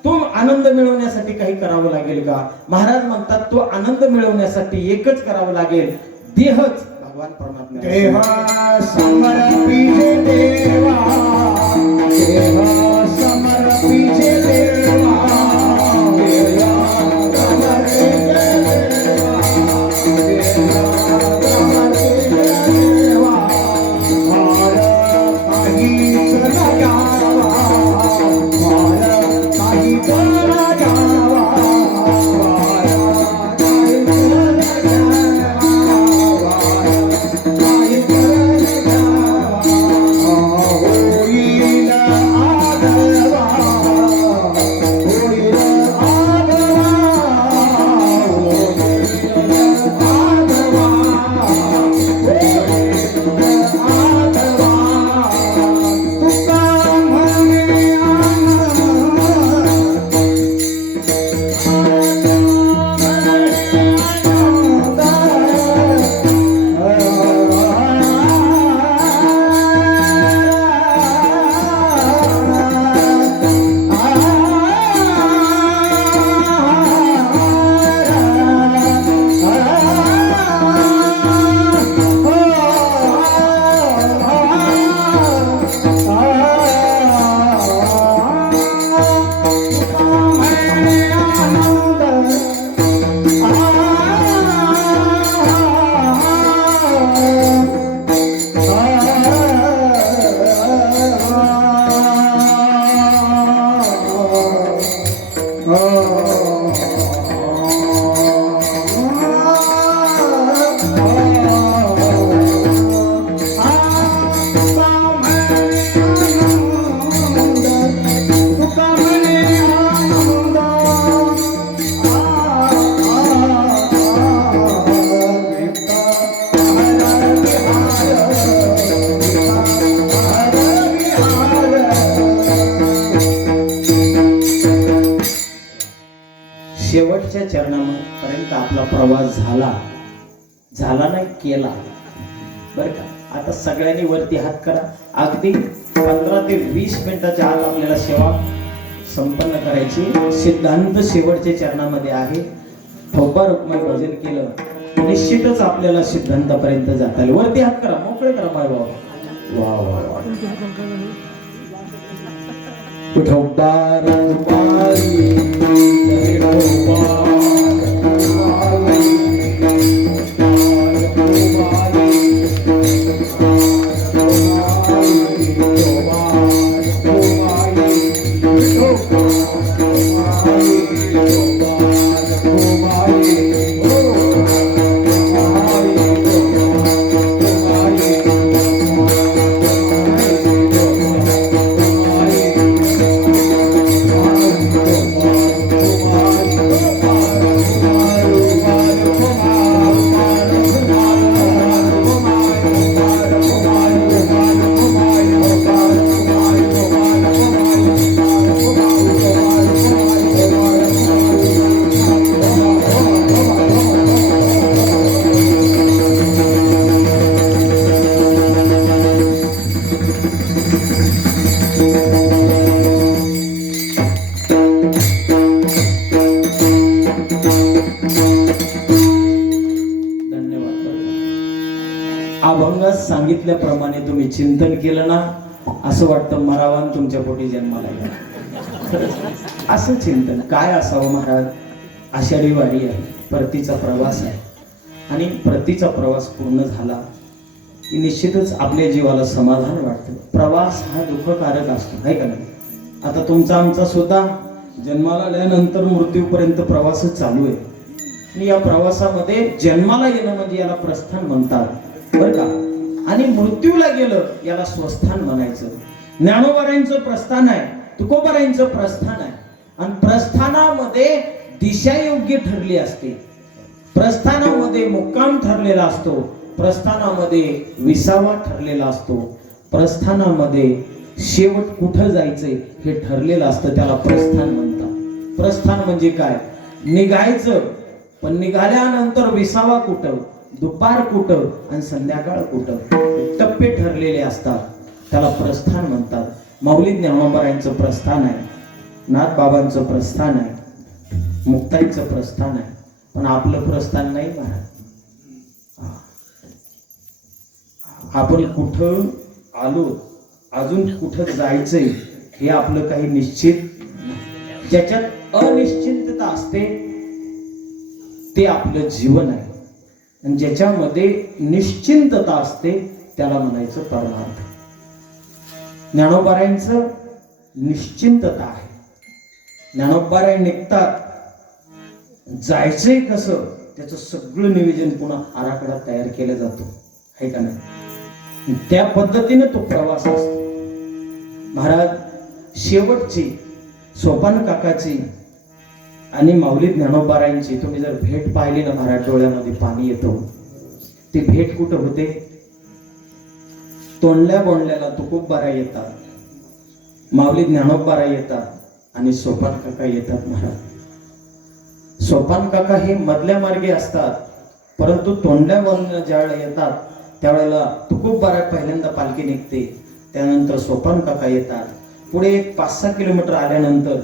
तो आनंद मिळवण्यासाठी काही करावं लागेल का? महाराज म्हणतात तो आनंद मिळवण्यासाठी एकच करावं लागेल, देहच भगवान परमात्मा. देवा समर्पिते देवा, देवा समर्पिते देवा, देवा समर्पिते देवा, देवा भारत काहीच न जावा, भारत काहीच न जावा, भारत काहीच न जावा, काहीच न जावा. होईल आदरवा, होईल आदरवा, होईल आदरवा, तुका म्हणे शेवटच्या चरणापर्यंत आपला प्रवास झाला नाही केला बरं का. आता सगळ्यांनी वरती हात करा. अगदी 15 ते 20 मिनिटाच्या आत आपल्याला सेवा संपन्न करायची. सिद्धांत शेवटच्या चरणामध्ये आहे. ठोबा रुक्माई भजन केलं निश्चितच आपल्याला सिद्धांतापर्यंत जाता येईल. वरती हात करा, मोकळे करा माय बाबा. वा वा वा. ठोबा रुक्माई, ठोबा रुक्माई. सांगितल्याप्रमाणे तुम्ही चिंतन केलं ना, असं वाटतं मरावान तुमच्या पोटी जन्माला येईल. खरंच असं चिंतन काय असावं महाराज. आषाढी वारी आहे, परतीचा प्रवास आहे, आणि परतीचा प्रवास पूर्ण झाला की निश्चितच आपल्या जीवाला समाधान वाटतं. प्रवास हा दुःखकारक असतो, आहे का नाही. आता तुमचा आमचा सुद्धा जन्माला आल्यानंतर मृत्यूपर्यंत प्रवासच चालू आहे, आणि या प्रवासामध्ये जन्माला येणं म्हणजे याला प्रस्थान म्हणतात बरं का, आणि मृत्यूला गेलं याला स्वस्थान म्हणायचं. ज्ञानोबारायांचं प्रस्थान आहे, तुकोबारायांचं प्रस्थान आहे, आणि प्रस्थानामध्ये दिशा योग्य ठरली असते, प्रस्थानामध्ये मुक्काम ठरलेला असतो, प्रस्थानामध्ये विसावा ठरलेला असतो, प्रस्थानामध्ये शेवट कुठं जायचंय हे ठरलेलं असतं, त्याला प्रस्थान म्हणतात. प्रस्थान म्हणजे काय, निघायचं, पण निघाल्यानंतर विसावा कुठं, दुपार कुठं आणि संध्याकाळ कुठं, टप्पे ठरलेले असतात, त्याला प्रस्थान म्हणतात. माऊली ज्ञानोबारायांचं प्रस्थान आहे, नाथबाबांचं प्रस्थान आहे, मुक्ताईचं प्रस्थान आहे, पण आपलं प्रस्थान नाही महाराज. आपण कुठं आलो, अजून कुठं जायचंय हे आपलं काही निश्चित नाही. ज्याच्यात अनिश्चितता असते ते आपलं जीवन आहे, आणि ज्याच्यामध्ये निश्चिंतता असते त्याला म्हणायचं परमार्थ. ज्ञानोबारायांचं निश्चिंतता आहे. ज्ञानोबाराय निघतात, जायचंय कसं त्याचं सगळं नियोजन पुन्हा आराखडा तयार केला जातो, आहे का नाही. त्या पद्धतीने तो प्रवास असतो महाराज. शेवटची सोपान काकाची आणि माऊली ज्ञानोबारायांची तुम्ही जर भेट पाहिली ना महाराज, डोळ्यामध्ये पाणी येतं. ती भेट कुठं होते, तोंडल्या बोंडल्याला तुकोबाराय येतात, माऊली ज्ञानोबाराय येतात, आणि सोपान काका येतात महाराज. सोपान काका हे मधल्या मार्गे असतात, परंतु तोंडल्या बोंडल्या ज्यावेळेला येतात त्यावेळेला तुकोबाराय पहिल्यांदा पालखी निघते, त्यानंतर सोपान काका येतात. पुढे एक 5-6 किलोमीटर आल्यानंतर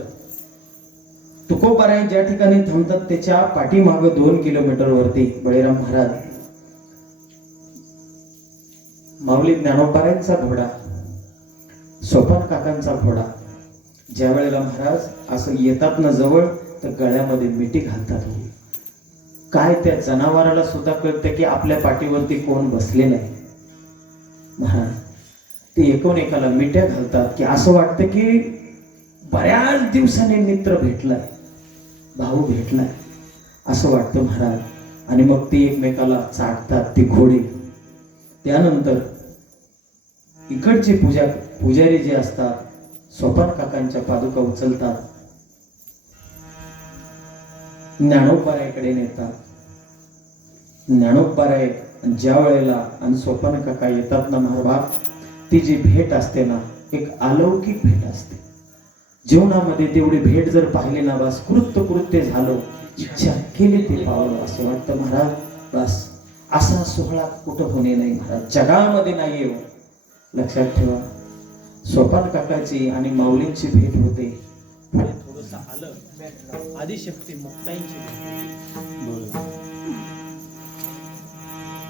तुकोबाराय ज्या ठिकाणी थांबतात त्याच्या पाठीमागे 2 किलोमीटर वरती बळीराम महाराज, माऊली ज्ञानोबारायांचा घोडा, सोपान काकांचा घोडा, ज्या वेळेला महाराज असं येतात ना जवळ, तर गळ्यामध्ये मिठी घालतात. काय त्या जनावराला सुद्धा कळतं की आपल्या पाठीवरती कोण बसलेलं आहे महाराज. ते एकाला मिठ्या घालतात की असं वाटतं की बऱ्याच दिवसांनी मित्र भेटलाय, भाऊ भेटलाय असं वाटतं महाराज. आणि मग ते एकमेकाला चाटतात ते घोडे. त्यानंतर इकडचे पुजारी जे असतात, सोपान काकांच्या पादुका उचलतात, ज्ञानोबारायकडे नेतात. ज्ञानोबाराय ज्या वेळेला आणि सोपान काका येतात ना महाराज, ती जी भेट असते ना, एक अलौकिक भेट असते. जीवनामध्ये तेवढी भेट जर पाहिली ना, बस कृत्य झालो, इच्छा केली ते पावलं असं वाटतं महाराज. बस असा सोहळा कुठं होणे नाही महाराज, जगामध्ये नाही येऊ. लक्षात ठेवा, सोपान काकाची आणि माऊलींची भेट होते. थोडंसं आलं आदिशक्ती मुक्ताईंची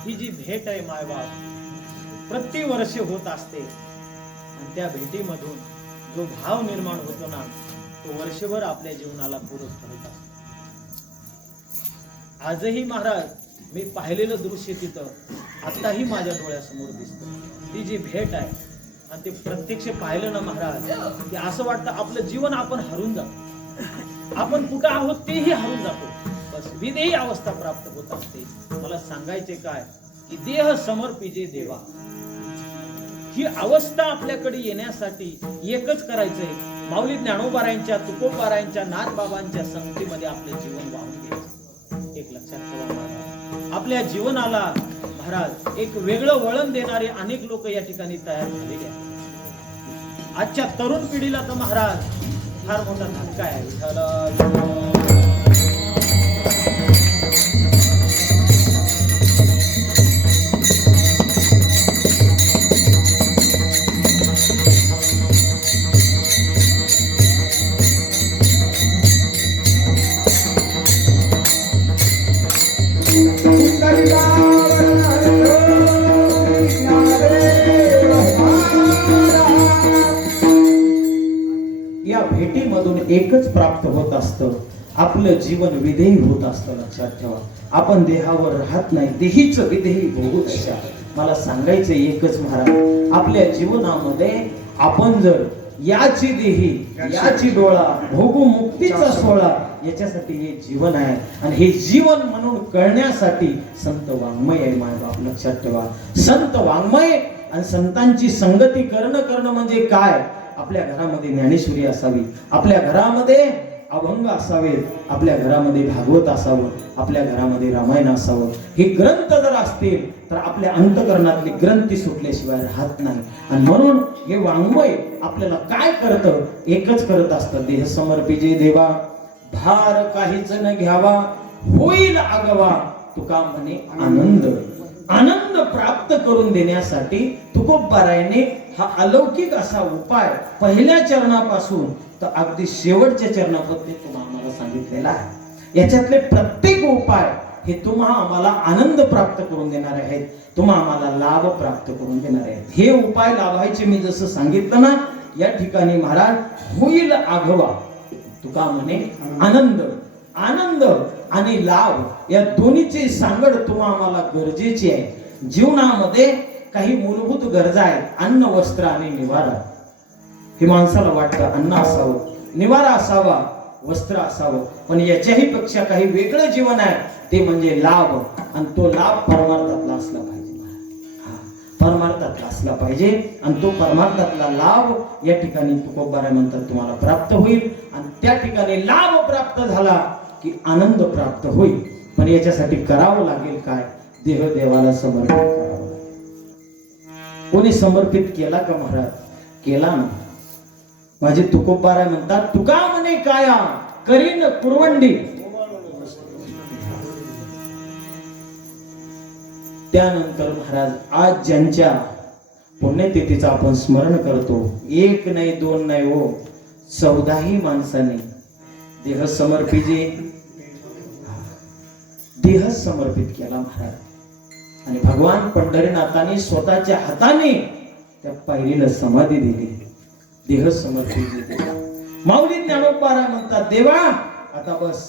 ही जी भेट आहे मायबाप प्रतिवर्षी होत असते, आणि त्या भेटीमधून जो भाव निर्माण होतो ना, तो वर्षभर आपल्या जीवनाला पूरक ठरत असतो. आजही महाराज मी पाहिलेलं दृश्य तिथं आताही माझ्या डोळ्यासमोर दिसतं. ती जी भेट आहे आणि ते प्रत्यक्ष पाहिलं ना महाराज, की असं वाटतं आपलं जीवन आपण हरून जातो, आपण कुठं आहोत तेही हरून जातो. बस विदेही अवस्था प्राप्त होत असते. मला सांगायचे काय, की देह समर्पिजे देवा, ही अवस्था आपल्याकडे येण्यासाठी एकच करायचंय, माऊली ज्ञानोबारायांच्या, तुकोबारायांच्या, नाथबाबांच्या संगतीमध्ये आपले जीवन वाहून घ्यायचं. एक लक्षात ठेवा महाराज, आपल्या जीवनाला महाराज एक वेगळं वळण देणारे अनेक लोक या ठिकाणी तयार झालेले आहेत. आजच्या तरुण पिढीला तर महाराज फार मोठा धक्का आहे. Hare भेटीमधून एकच प्राप्त होत असतं, आपलं जीवन विधेयी होत असतं. लक्षात ठेवा, आपण देहावर राहत नाही, देहीच विधेयी भोगू दशा. मला सांगायचं एकच महाराज, आपल्या जीवनामध्ये आपण जर याची देही याची डोळा भोगू मुक्तीचा सोहळा, याच्यासाठी हे जीवन आहे. आणि हे जीवन म्हणून कळण्यासाठी संत वाङ्मय आहे मायबाप. लक्षात ठेवा, संत वाङ्मय आणि संतांची संगती करणं म्हणजे काय? आपल्या घरामध्ये ज्ञानेश्वरी असावी, आपल्या घरामध्ये अभंग असावेत, आपल्या घरामध्ये भागवत असावं, आपल्या घरामध्ये रामायण असावं. हे ग्रंथ जर असतील तर आपल्या अंतकरणातली ग्रंथी सुटल्याशिवाय राहत नाही. आणि म्हणून हे वाङ्मय आपल्याला काय करतं? एकच करत असतं, देह समर्पिजे देवा, भार काहीच न घ्यावा, होईल आगवा. तुका म्हणे आनंद, आनंद प्राप्त करून देण्यासाठी तुकोबारायाने हा अलौकिक असा उपाय पहिल्या चरणापासून तर अगदी शेवटच्या चरणापर्यंत तुम्हाला आम्हाला सांगितलेला आहे. याच्यातले प्रत्येक उपाय हे तुम्हा आम्हाला आनंद प्राप्त करून देणारे आहेत, तुम्हा आम्हाला लाभ प्राप्त करून देणारे आहेत. हे उपाय लाभायचे मी जसं सांगितलं ना, या ठिकाणी महाराज होईल आघवा, तुका म्हणे आनंद, आनंद आणि लाभ या दोन्हीची सांगड तुम्हा आम्हाला गरजेची आहे. जीवनामध्ये काही मूलभूत गरजा आहेत, अन्न, वस्त्र आणि निवारा. हे माणसाला वाटतं अन्न असावं, निवारा असावा, वस्त्र असावं, पण याच्याही पेक्षा काही वेगळं जीवन आहे, ते म्हणजे लाभ. आणि तो लाभ परमार्थातला असला पाहिजे, परमार्थातला असला पाहिजे. आणि तो परमार्थातला लाभ या ठिकाणी तुकोबाराय म्हणतात तुम्हाला प्राप्त होईल. आणि त्या ठिकाणी लाभ प्राप्त झाला की आनंद प्राप्त होईल. पण याच्यासाठी करावं लागेल काय? देह देवाला समर्पित करावं लागेल. कोणी समर्पित केला का महाराज? केला ना. माझे तुकोबाराय म्हणतात, तुका म्हणे काया करीन कुरवंडी. त्यानंतर महाराज आज ज्यांच्या पुण्यतिथीचं आपण स्मरण करतो, एक नाही दोन नाही हो, 14ही माणसाने देह समर्पिजे, देह समर्पित केला महाराज. आणि भगवान पंढरीनाथाने स्वतःच्या हाताने त्या पायरीला समाधी दिली. देह समर्पित. माऊली ज्ञानोबाराय म्हणतात, देवा आता बस,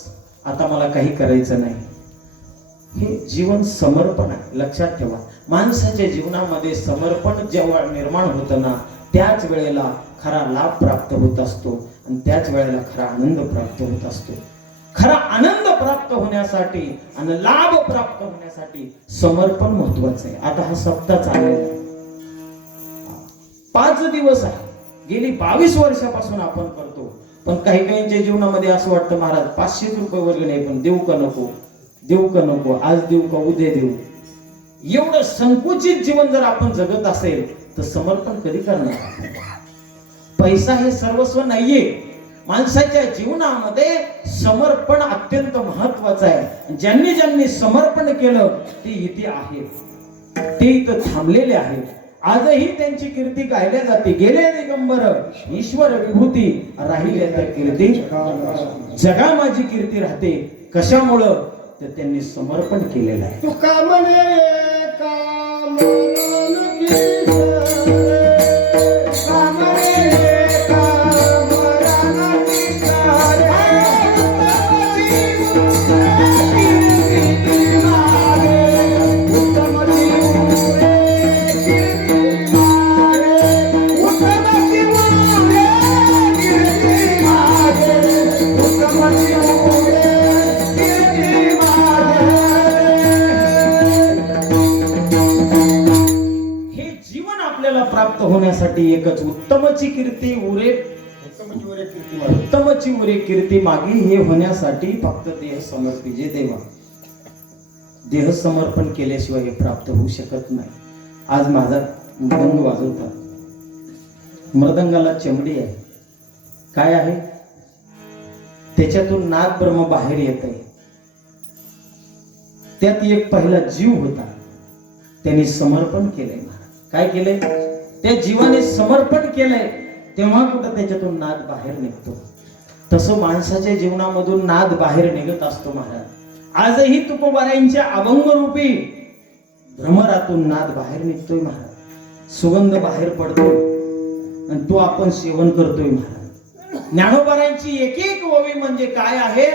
आता मला काही करायचं नाही. हे जीवन समर्पण आहे. लक्षात ठेवा, माणसाच्या जीवनामध्ये समर्पण जेव्हा निर्माण होतं ना, त्याच वेळेला खरा लाभ प्राप्त होत असतो आणि त्याच वेळेला खरा आनंद प्राप्त होत असतो. खरा आनंद प्राप्त होण्यासाठी आणि लाभ प्राप्त होण्यासाठी समर्पण महत्वाचं आहे. आता हा सप्ताह चाललेला आहे, 5 दिवस आहे, गेली 22 वर्षापासून आपण करतो. पण काही काहींच्या जीवनामध्ये असं वाटतं, महाराज 500 रुपये वर्ग नाही, पण देऊ का नको, देऊ का नको, आज देऊ का उद्या देऊ. एवढं संकुचित जीवन जर आपण जगत असेल तर समर्पण कधी करणार? पैसा हे सर्वस्व नाहीये. माणसाच्या जीवनामध्ये समर्पण अत्यंत महत्वाचं आहे. ज्यांनी ज्यांनी समर्पण केलं ते इथे आहेत, ते इथं थांबलेले आहेत. आजही त्यांची कीर्ती गायल्या जाते. गेले दिगंबर ईश्वर विभूती, राहिल्या त्या कीर्ती जगा माझी कीर्ती राहते. कशामुळं? तर त्यांनी समर्पण केलेलं आहे. तुका म्हणे काम प्राप्त होण्यासाठी एकच उत्तमची कीर्ती उरे, उत्तमची उरे कीर्ती मागे. हे होण्यासाठी फक्त देह समर्पिजे देवा, देह समर्पण केल्याशिवाय हे प्राप्त होऊ शकत नाही. आज माझा मृदंग वाजवतात, मृदंगाला चमडी आहे, काय आहे त्याच्यातून नाद ब्रह्म बाहेर येत आहे. त्यात एक पहिला जीव होता, त्यांनी समर्पण केलंय. काय केलंय? त्या जीवाने समर्पण केलंय, तेव्हा कुठं त्याच्यातून नाद बाहेर निघतो. तसं माणसाच्या जीवनामधून नाद बाहेर निघत असतो महाराज. आजही तुकोबारायांच्या अभंग रूपी भ्रमरातून नाद बाहेर निघतोय महाराज. सुगंध बाहेर पडतोय आणि तो आपण सेवन करतोय महाराज. ज्ञानोबारांची एक एक ओवी म्हणजे काय आहे?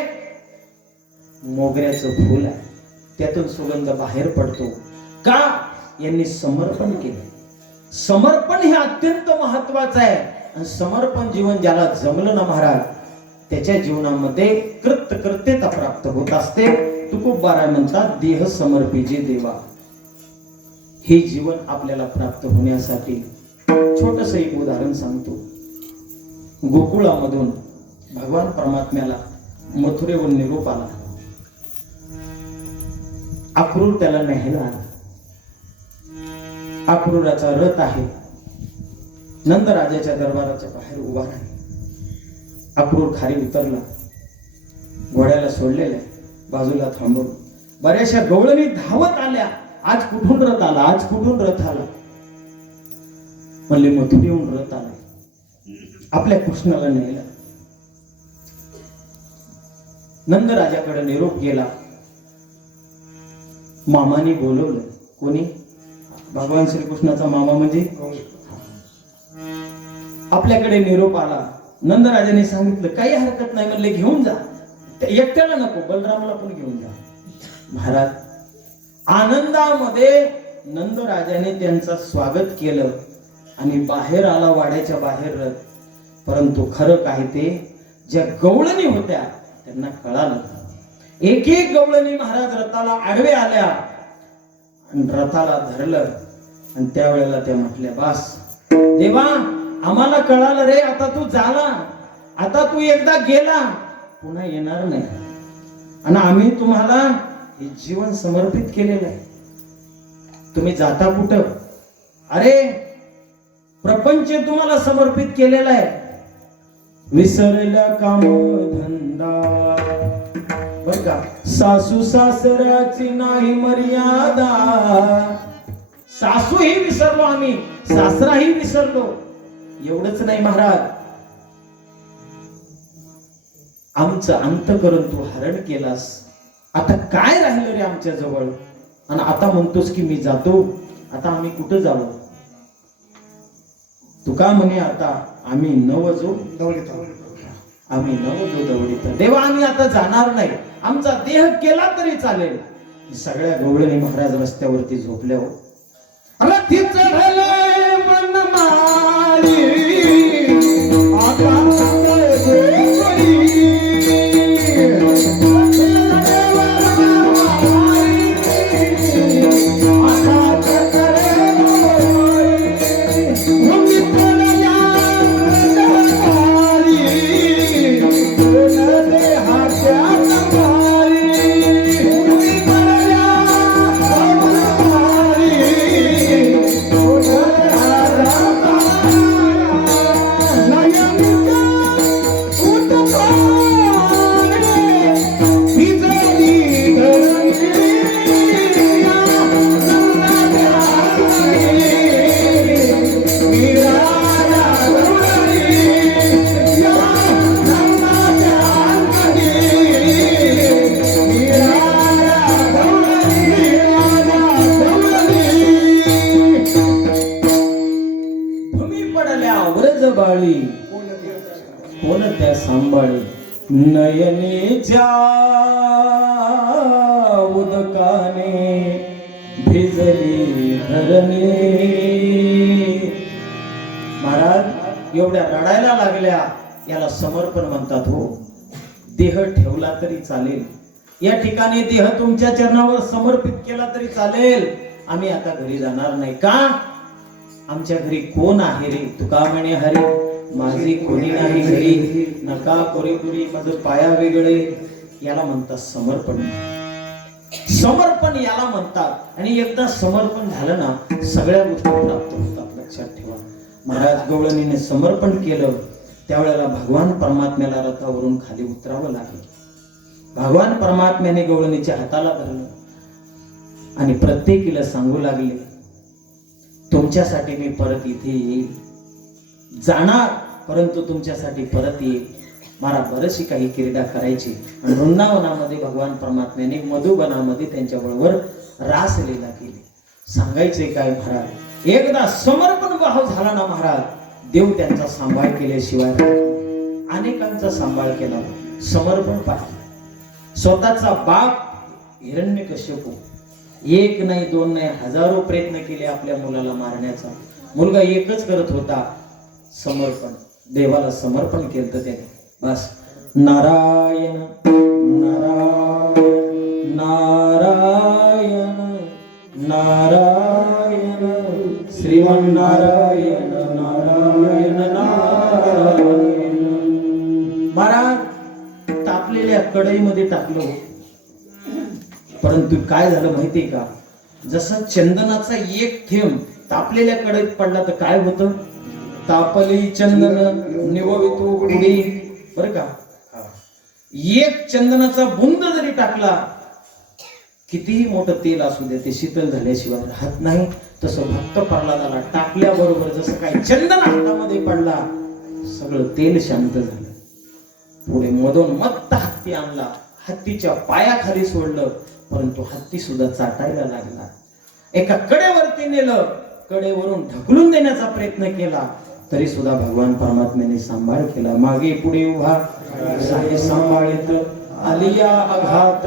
मोगऱ्याचं फूल आहे, त्यातून सुगंध बाहेर पडतो. का? यांनी समर्पण केले. समर्पण हे अत्यंत महत्वाचं आहे. आणि समर्पण जीवन ज्याला जमलं ना महाराज, त्याच्या जीवनामध्ये कृत्यता प्राप्त होत असते. तुकोबाराय म्हणतात, देह समर्पिजे देवा. हे जीवन आपल्याला प्राप्त होण्यासाठी छोटस एक उदाहरण सांगतो. गोकुळामधून भगवान परमात्म्याला मथुरेहून निरोप आला. अक्रूर त्याला न्यायला आला. अक्रूराचा रथ आहे, नंदराजाच्या दरबाराच्या बाहेर उभा आहे. अक्रूर खाली उतरला, घोड्याला सोडलेल्या बाजूला थांबवलं. बऱ्याचशा गवळणी धावत आल्या. आज कुठून रथ आला, आज कुठून रथ आला? म्हणले मथुरेहून रथ आला, आपल्या कृष्णाला न्यायला. नंदराजाकडे निरोप गेला. मामाने बोलवलं. कोणी? भगवान श्रीकृष्णाचा मामा म्हणजे आपल्याकडे निरोप आला. नंदराजाने सांगितलं काही हरकत नाही, म्हणले घेऊन जा. एकट्याला नको, बलरामला पण घेऊन जा. महाराज आनंदामध्ये नंदराजाने त्यांचं स्वागत केलं आणि बाहेर आला, वाड्याच्या बाहेर रथ. परंतु खरं काय ते, ज्या गवळणी होत्या त्यांना कळालं. एक एक गवळणी महाराज रथाला आडवे आल्या आणि रथाला धरलं. आणि त्यावेळेला त्या म्हटल्या, बास देवा, आम्हाला कळालं रे, आता तू झाला, आता तू एकदा गेला, पुन्हा येणार नाही. आणि आम्ही तुम्हाला हे जीवन समर्पित केलेलं आहे. तुम्ही जाता कुठं? अरे प्रपंच तुम्हाला समर्पित केलेला आहे. विसरला काम धंदा, बर का, सासू सासऱ्याची नाही मर्यादा. सासूही विसरलो आम्ही, सासराही विसरलो. एवढंच नाही महाराज, आमचं अंतःकरण तू हरण केलास. आता काय राहिलं रे आमच्या जवळ? आणि आता म्हणतोस की मी जातो. आता आम्ही कुठं जावं? तू का म्हणे, आता आम्ही नवजो आम्ही नवजो दवडीत. देवा आम्ही आता जाणार नाही, आमचा देह केला तरी चालेल. सगळ्या गवळणी महाराज रस्त्यावरती झोपल्या. हो रथीच भले मन मारी, आता कोण त्या सांभाळे. नयनेच्या उदकाने भिजली धरणी. महाराज एवढ्या रडायला लागल्या. याला समर्पण म्हणतात. हो, देह ठेवला तरी चालेल, या ठिकाणी देह तुमच्या चरणावर समर्पित केला तरी चालेल. आम्ही आता घरी जाणार नाही. का? आमच्या घरी कोण आहे रे? तुका म्हणे हरी माझी कोणी नाही घरी, नका कोरी माझ पाया वेगळे. याला म्हणतात समर्पण. समर्पण याला म्हणतात. आणि एकदा समर्पण झालं ना, सगळ्या गोष्टी प्राप्त होतात. लक्षात ठेवा. महाराज गवळणीने समर्पण केलं, त्यावेळेला भगवान परमात्म्याला रथावरून खाली उतरावं लागलं. भगवान परमात्म्याने गवळणीच्या हाताला धरलं आणि प्रत्येकीला सांगू लागले, तुमच्यासाठी मी परत इथे येईल, जाणार परंतु तुमच्यासाठी परत येईल. मला बरीचशी काही क्रीडा करायची. आणि वृंदावनामध्ये भगवान परमात्म्याने मधुबनामध्ये त्यांच्या बरोबर रासलीला केली. सांगायचे काय महाराज, एकदा समर्पण भाव झाला ना महाराज, देव त्यांचा सांभाळ केल्याशिवाय अनेकांचा सांभाळ केला, समर्पण पाहिलं. स्वतःचा बाप हिरण्यकश्यपू एक नाही, दोन नाही, हजारो प्रयत्न केले आपल्या मुलाला मारण्याचा. मुलगा एकच करत होता, समर्पण. देवाला समर्पण केलं त्याने. बस नारायण नारायण नारायण नारायण श्रीमान नारायण नारायण नारायण. महाराज तापलेल्या कढईमध्ये टाकलं, परंतु काय झालं माहितीये का? जसा चंदनाचा एक थेंब तापलेल्या कढईत पडला तर काय होतं? तापली चंदन निववितो कुडी. बरं का? एक चंदनाचा बुंद जरी टाकला, कितीही मोठं तेल असू दे, ते शीतल झाल्याशिवाय राहत नाही. तसं भक्त प्रल्हादाला टाकल्याबरोबर जसं काही चंदन हातामध्ये पडला, सगळं तेल शांत झालं. पुढे मधोमध हत्ती आणला, हत्तीच्या पायाखाली सोडलं, परंतु हत्ती सुद्धा चाटायला लागला. एका कडेवरती नेलं, कडेवरून ढकलून देण्याचा प्रयत्न केला, तरी सुद्धा भगवान परमात्म्याने सांभाळ केला. मागे पुढे उभा साहे सांभाळित आलिया आघात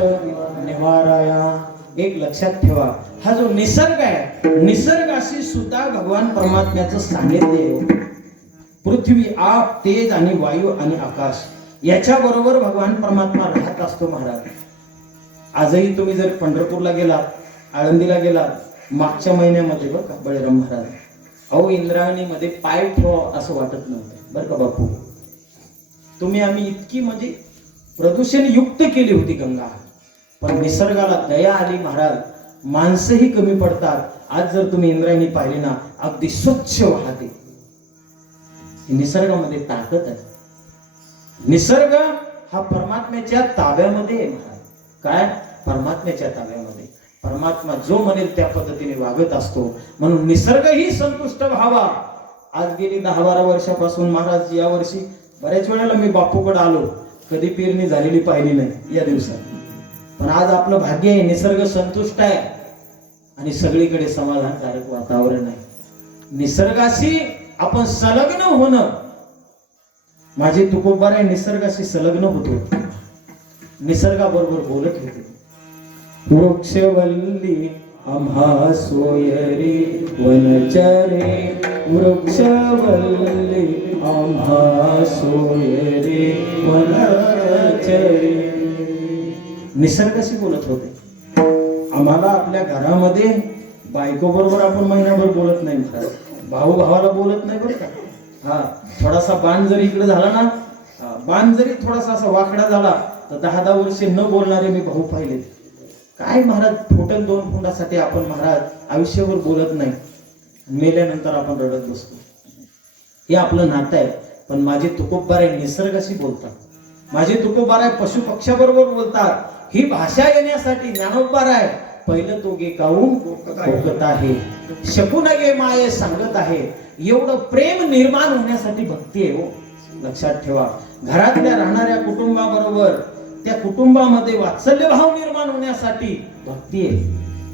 निवाराया. एक लक्षात ठेवा, हा जो निसर्ग आहे, निसर्गाशी सुद्धा भगवान परमात्म्याचं सानिध्य आहे. पृथ्वी, आप, तेज आणि वायू आणि आकाश याच्या बरोबर भगवान परमात्मा राहत असतो. महाराज आजही तुम्ही जर पंढरपूरला गेलात, आळंदीला गेलात, मागच्या महिन्यामध्ये बरं का बळीराम महाराज, अहो इंद्रायणीमध्ये पाय ठेवा असं वाटत नव्हतं बरं का बापू. तुम्ही आम्ही इतकी म्हणजे प्रदूषण युक्त केली होती गंगा, पण निसर्गाला दया आली महाराज. माणसंही कमी पडतात. आज जर तुम्ही इंद्रायणी पाहिली ना, अगदी स्वच्छ वाहते. निसर्गामध्ये ताकद आहे. निसर्ग हा परमात्म्याच्या ताब्यामध्ये आहे महाराज. काय? परमात्म्याच्या ताब्यामध्ये. परमात्मा जो म्हणेल त्या पद्धतीने वागत असतो. म्हणून निसर्गही संतुष्ट व्हावा. आज गेली 10-12 वर्षापासून महाराज, या वर्षी बऱ्याच वेळेला मी बापूकडे आलो, कधी पेरणी झालेली पाहिली नाही या दिवसात. पण आज आपलं भाग्य आहे, निसर्ग संतुष्ट आहे आणि सगळीकडे समाधानकारक वातावरण आहे. निसर्गाशी आपण संलग्न होणं. माझे तुकोबाराय निसर्गाशी संलग्न होतो, निसर्गाबरोबर बोलत होते. वृक्षवल्ली आम्हा सोयरी वनचरे, वृक्षवल्ली आम्हा सोयरी वनचरे. निसर्गाशी बोलत होते. आम्हाला आपल्या घरामध्ये बायको बरोबर आपण महिनाभर बोलत नाही महाराज, भाऊ भावाला बोलत नाही बरं का. हा, थोडासा बाण जरी इकडे झाला ना, बाण जरी थोडासा असा वाकडा झाला तर 10-10 वर्षे न बोलणारे मी भाऊ पाहिले. काय महाराज, फुटल 2 फुटासाठी आपण महाराज आयुष्यभर बोलत नाही, मेल्यानंतर आपण रडत बसतो. हे आपलं नातं आहे. पण माझे तुकोबाराय निसर्गाशी बोलतात, माझे तुकोबाराय पशु पक्ष्याबरोबर बोलतात. ही भाषा येण्यासाठी ज्ञानोबाराय पहिलं तो गे काऊन कोकत आहे, शकून गे माये सांगत आहे. एवढं प्रेम निर्माण होण्यासाठी भक्ती आहे. हो, लक्षात ठेवा. घरातल्या राहणाऱ्या कुटुंबाबरोबर त्या कुटुंबामध्ये वात्सल्य भाव निर्माण होण्यासाठी भक्ती आहे.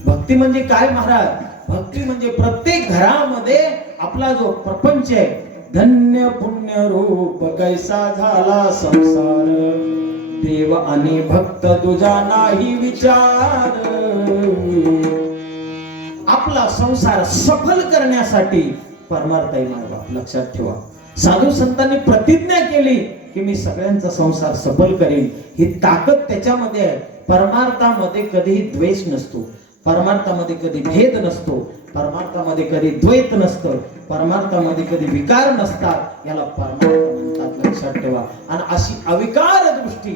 भक्ती म्हणजे काय महाराज? भक्ती म्हणजे प्रत्येक घरामध्ये आपला जो प्रपंच आहे, धन्य पुण्य रूप कैसा झाला संसार, देव आणि भक्त तुझा नाही विचार. आपला संसार सफल करण्यासाठी परमार्थाई मार्ग. लक्षात ठेवा, साधू संतांनी प्रतिज्ञा केली की मी सगळ्यांचा संसार सफल करेन. ही ताकद त्याच्यामध्ये आहे. परमार्थामध्ये कधीही द्वेष नसतो, परमार्थामध्ये कधी भेद नसतो, परमार्थामध्ये कधी द्वैत नसतं, परमार्थामध्ये कधी विकार नसतात. याला परमार्थ म्हणतात. लक्षात ठेवा. आणि अशी अविकार दृष्टी,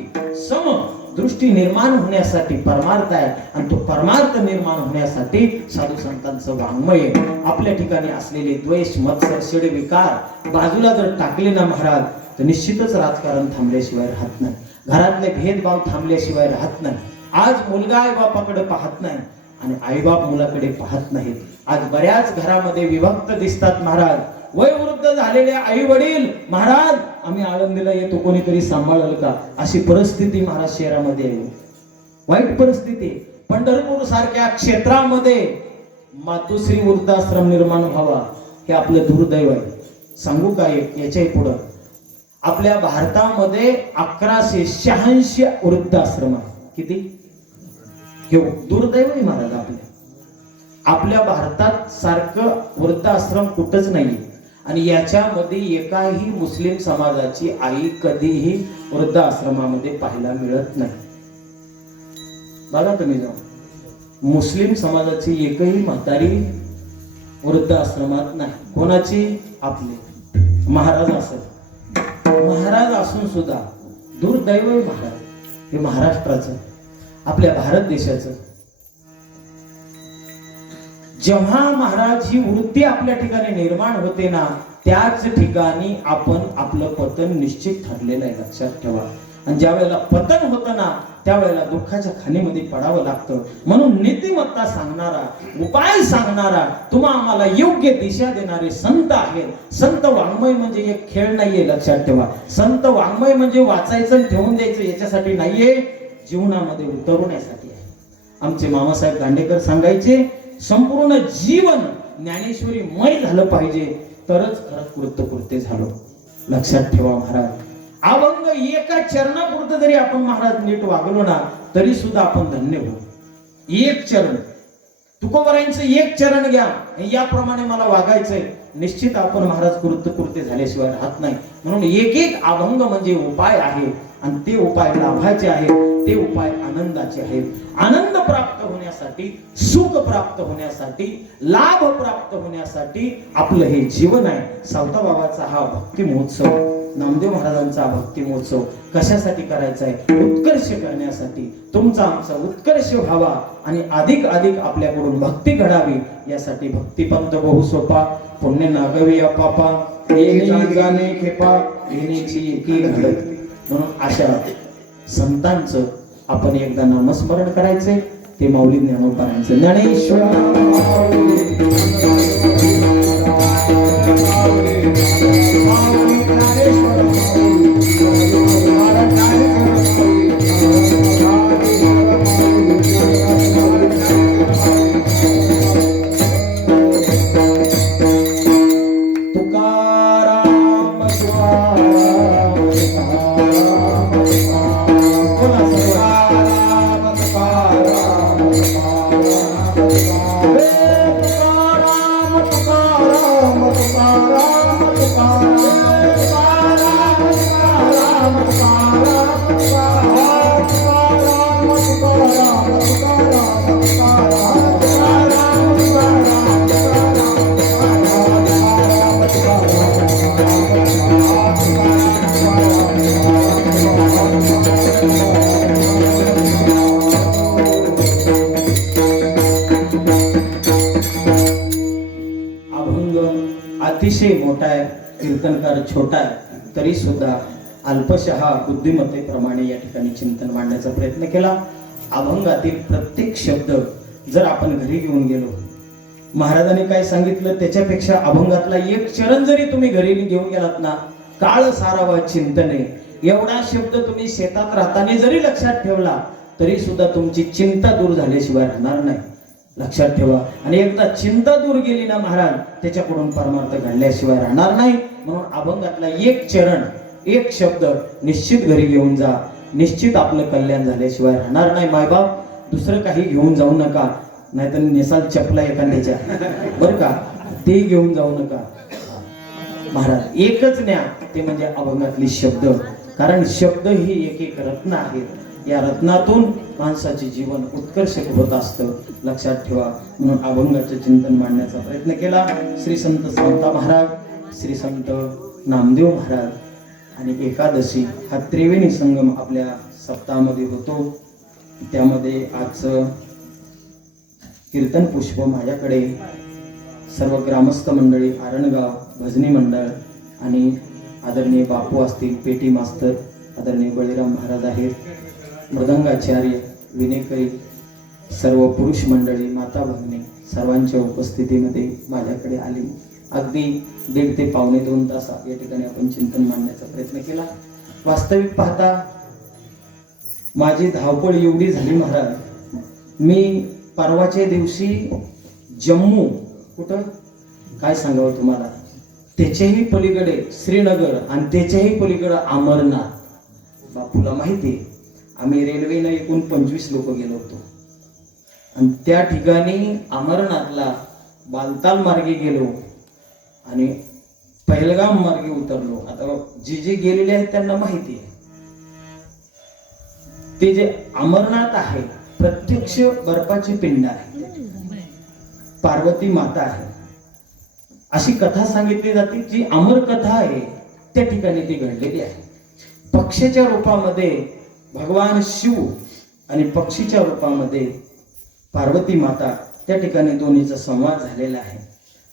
सम दृष्टी निर्माण होण्यासाठी परमार्थ आहे. आणि तो परमार्थ निर्माण होण्यासाठी साधू संतांचं वाङ्मय, आपल्या ठिकाणी असलेले द्वेष, मत्सर, शेड, विकार बाजूला जर टाकले ना महाराज, तर निश्चितच राजकारण थांबल्याशिवाय राहत नाही, घरातले भेदभाव थांबल्याशिवाय राहत नाही. आज मुलगा आई बापाकडे पाहत नाही आणि आईबाप मुलाकडे पाहत नाहीत. आज बऱ्याच घरामध्ये विभक्त दिसतात महाराज. वयोवृद्ध झालेले आई वडील, महाराज आम्ही आळंदीला येतो, कोणीतरी सांभाळल का, अशी परिस्थिती महाराज शहरामध्ये आहे. वाईट परिस्थिती. पंढरपूर सारख्या क्षेत्रामध्ये मातोश्री वृद्धाश्रम निर्माण व्हावा हे आपलं दुर्दैव आहे. सांगू काय याच्याही पुढं आपल्या भारतामध्ये 1186 वृद्धाश्रम आहे. किती? हे दुर्दैव आहे महाराज. आपल्या भारतात सारखं वृद्धाश्रम कुठंच नाहीये. आणि याच्यामध्ये एकाही मुस्लिम समाजाची आई कधीही वृद्धाश्रमामध्ये पाहायला मिळत नाही. बघा तुम्ही जाऊ, मुस्लिम समाजाची एकही म्हातारी वृद्धाश्रमात नाही. कोणाची? आपले महाराज असेल. महाराज असून सुद्धा दुर्दैव आहे महाराज. हे महाराष्ट्राचं, आपल्या भारत देशाचं. जेव्हा महाराज ही वृत्ती आपल्या ठिकाणी निर्माण होते ना, त्याच ठिकाणी आपण आपलं पतन निश्चित ठरलेलं आहे, लक्षात ठेवा. आणि ज्या वेळेला पतन होतं ना, त्यावेळेला दुःखाच्या खाणीमध्ये पडावं लागतं. म्हणून नीतिमत्ता सांगणारा, उपाय सांगणारा, तुम्हा आम्हाला योग्य दिशा देणारे संत आहेत. संत वाङ्मय म्हणजे एक खेळ नाहीये, लक्षात ठेवा. संत वाङ्मय म्हणजे वाचायचं आणि ठेवून द्यायचं याच्यासाठी नाहीये, जीवनामध्ये उतरवण्यासाठी आहे. आमचे मामासाहेब दांडेकर सांगायचे, संपूर्ण जीवन ज्ञानेश्वरीमय झालं पाहिजे, तरच खरंच कृत्यकृत्य झालो. लक्षात ठेवा महाराज. अभंग एका चरणापुरतं जरी आपण महाराज नीट वागलो ना, तरी सुद्धा आपण धन्य हो. एक चरण, तुकोबरायांचं एक चरण घ्या, याप्रमाणे मला वागायचंय, निश्चित आपण महाराज कृत्यकृत्य झाल्याशिवाय राहत नाही. म्हणून एक एक अभंग म्हणजे उपाय आहे. आणि ते उपाय लाभाचे आहेत, ते उपाय आनंदाचे आहेत. आनंद प्राप्त होण्यासाठी, सुख प्राप्त होण्यासाठी, लाभ प्राप्त होण्यासाठी आपलं हे जीवन आहे. सावता बाबाचा हा भक्ती महोत्सव, नामदेव महाराजांचा भक्ती महोत्सव कशासाठी करायचा आहे? उत्कर्ष करण्यासाठी. तुमचा आमचा उत्कर्ष व्हावा आणि अधिक अधिक आपल्याकडून भक्ती घडावी, यासाठी भक्तिपंथ बहु सोपा, पुण्य नागवी अपापा, येणे जाणे खेपा, येण्याची एकी घडत. म्हणून अशा संतांचं आपण एकदा नामस्मरण करायचंय. ते माऊली ज्ञानोबारांचं. ज्ञानेश्वर अतिशय मोठा आहे, कीर्तनकार छोटा आहे, तरी सुद्धा अल्पशः बुद्धिमत्तेप्रमाणे या ठिकाणी चिंतन मांडण्याचा प्रयत्न केला. अभंगातील प्रत्येक शब्द जर आपण घरी घेऊन गेलो, महाराजांनी काय सांगितलं त्याच्यापेक्षा अभंगातला एक चरण जरी तुम्ही घरी घेऊन गेलात ना, काळ सारावा चिंतने, एवढा शब्द तुम्ही शेतात राहताना जरी लक्षात ठेवला, तरी सुद्धा तुमची चिंता दूर झाल्याशिवाय राहणार नाही. लक्षात ठेवा. आणि एकदा चिंता दूर गेली ना महाराज, त्याच्याकडून परमार्थ घडल्याशिवाय राहणार नाही. म्हणून अभंगातला एक चरण, एक शब्द निश्चित घरी घेऊन जा, निश्चित आपलं कल्याण झाल्याशिवाय राहणार नाही. मायबाप दुसरं काही घेऊन जाऊ नका, नाहीतर नेसाल चपला एखाद्याच्या, बरं का, ते घेऊन जाऊ नका. महाराज एकच न्या, ते म्हणजे अभंगातले शब्द. कारण शब्द ही एक एक रत्न आहेत. या रत्नातून माणसाचे जीवन उत्कर्षित होत असतं, लक्षात ठेवा. म्हणून अभंगाचे चिंतन मांडण्याचा प्रयत्न केला. श्री संत सावता महाराज, श्री संत नामदेव महाराज आणि एकादशी हा त्रिवेणी संगम आपल्या सप्ताहामध्ये होतो. त्यामध्ये आज कीर्तन पुष्प माझ्याकडे सर्व ग्रामस्थ मंडळी, आरणगाव भजनी मंडळ आणि आदरणीय बापू असतील, पेटी मास्तर आदरणीय बळीराम महाराज आहेत, मृदंगाचार्य, विनेकरी, सर्व पुरुष मंडळी, माता भगिनी सर्वांच्या उपस्थितीमध्ये माझ्याकडे आली. अगदी 1.5 ते 1.5-2 तास या ठिकाणी आपण चिंतन मांडण्याचा प्रयत्न केला. वास्तविक पाहता माझी धावपळ एवढी झाली महाराज, मी परवाच्या दिवशी जम्मू, कुठं काय सांगावं तुम्हाला, त्याच्याही पलीकडे श्रीनगर आणि त्याच्याही पलीकडे अमरनाथ. बापूला माहिती आहे, आम्ही रेल्वेनं एकूण 25 लोक गेलो होतो आणि त्या ठिकाणी अमरनाथला बालताल मार्गे गेलो आणि पहलगाम मार्गे उतरलो. आता जे गेलेले आहेत त्यांना माहिती आहे, ते जे अमरनाथ आहे प्रत्यक्ष बर्फाची पिंड आहे, पार्वती माता आहे अशी कथा सांगितली जाते. जी अमर कथा आहे त्या ठिकाणी ती घडलेली आहे. पक्षाच्या रूपामध्ये भगवान शिव आणि पक्षीच्या रूपामध्ये पार्वती माता, त्या ठिकाणी दोन्हीचा संवाद झालेला आहे.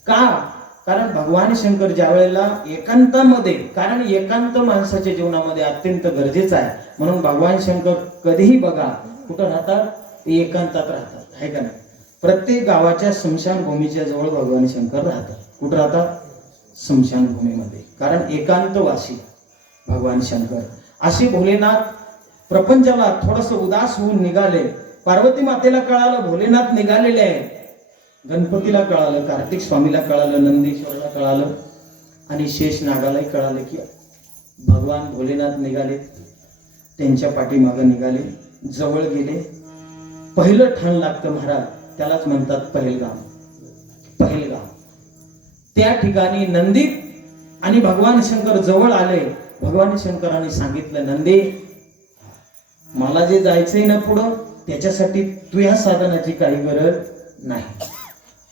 का? कारण भगवान शंकर ज्या वेळेला एकांतामध्ये, कारण एकांत माणसाच्या जीवनामध्ये अत्यंत गरजेचं आहे, म्हणून भगवान शंकर कधीही बघा कुठं राहतात, ते एकांतात राहतात, आहे का नाही? प्रत्येक गावाच्या स्मशानभूमीच्या जवळ भगवान शंकर राहतात. कुठं राहतात? स्मशानभूमीमध्ये. कारण एकांतवासी भगवान शंकर. असे भोलेनाथ प्रपंचाला थोडस उदास होऊन निघाले. पार्वती मातेला कळालं भोलेनाथ निघालेले आहे, गणपतीला कळालं, कार्तिक स्वामीला कळालं, नंदीश्वरला कळालं आणि शेष नागालाही कळालं की भगवान भोलेनाथ निघाले. त्यांच्या पाठीमागे निघाले, जवळ गेले. पहिलं ठाण लागतं महाराज, त्यालाच म्हणतात पहलगाम. पहलगाम त्या ठिकाणी नंदी आणि भगवान शंकर जवळ आले. भगवान शंकरांनी सांगितलं, नंदी मला जे जायचंय ना पुढं, त्याच्यासाठी तू या साधनाची काही गरज नाही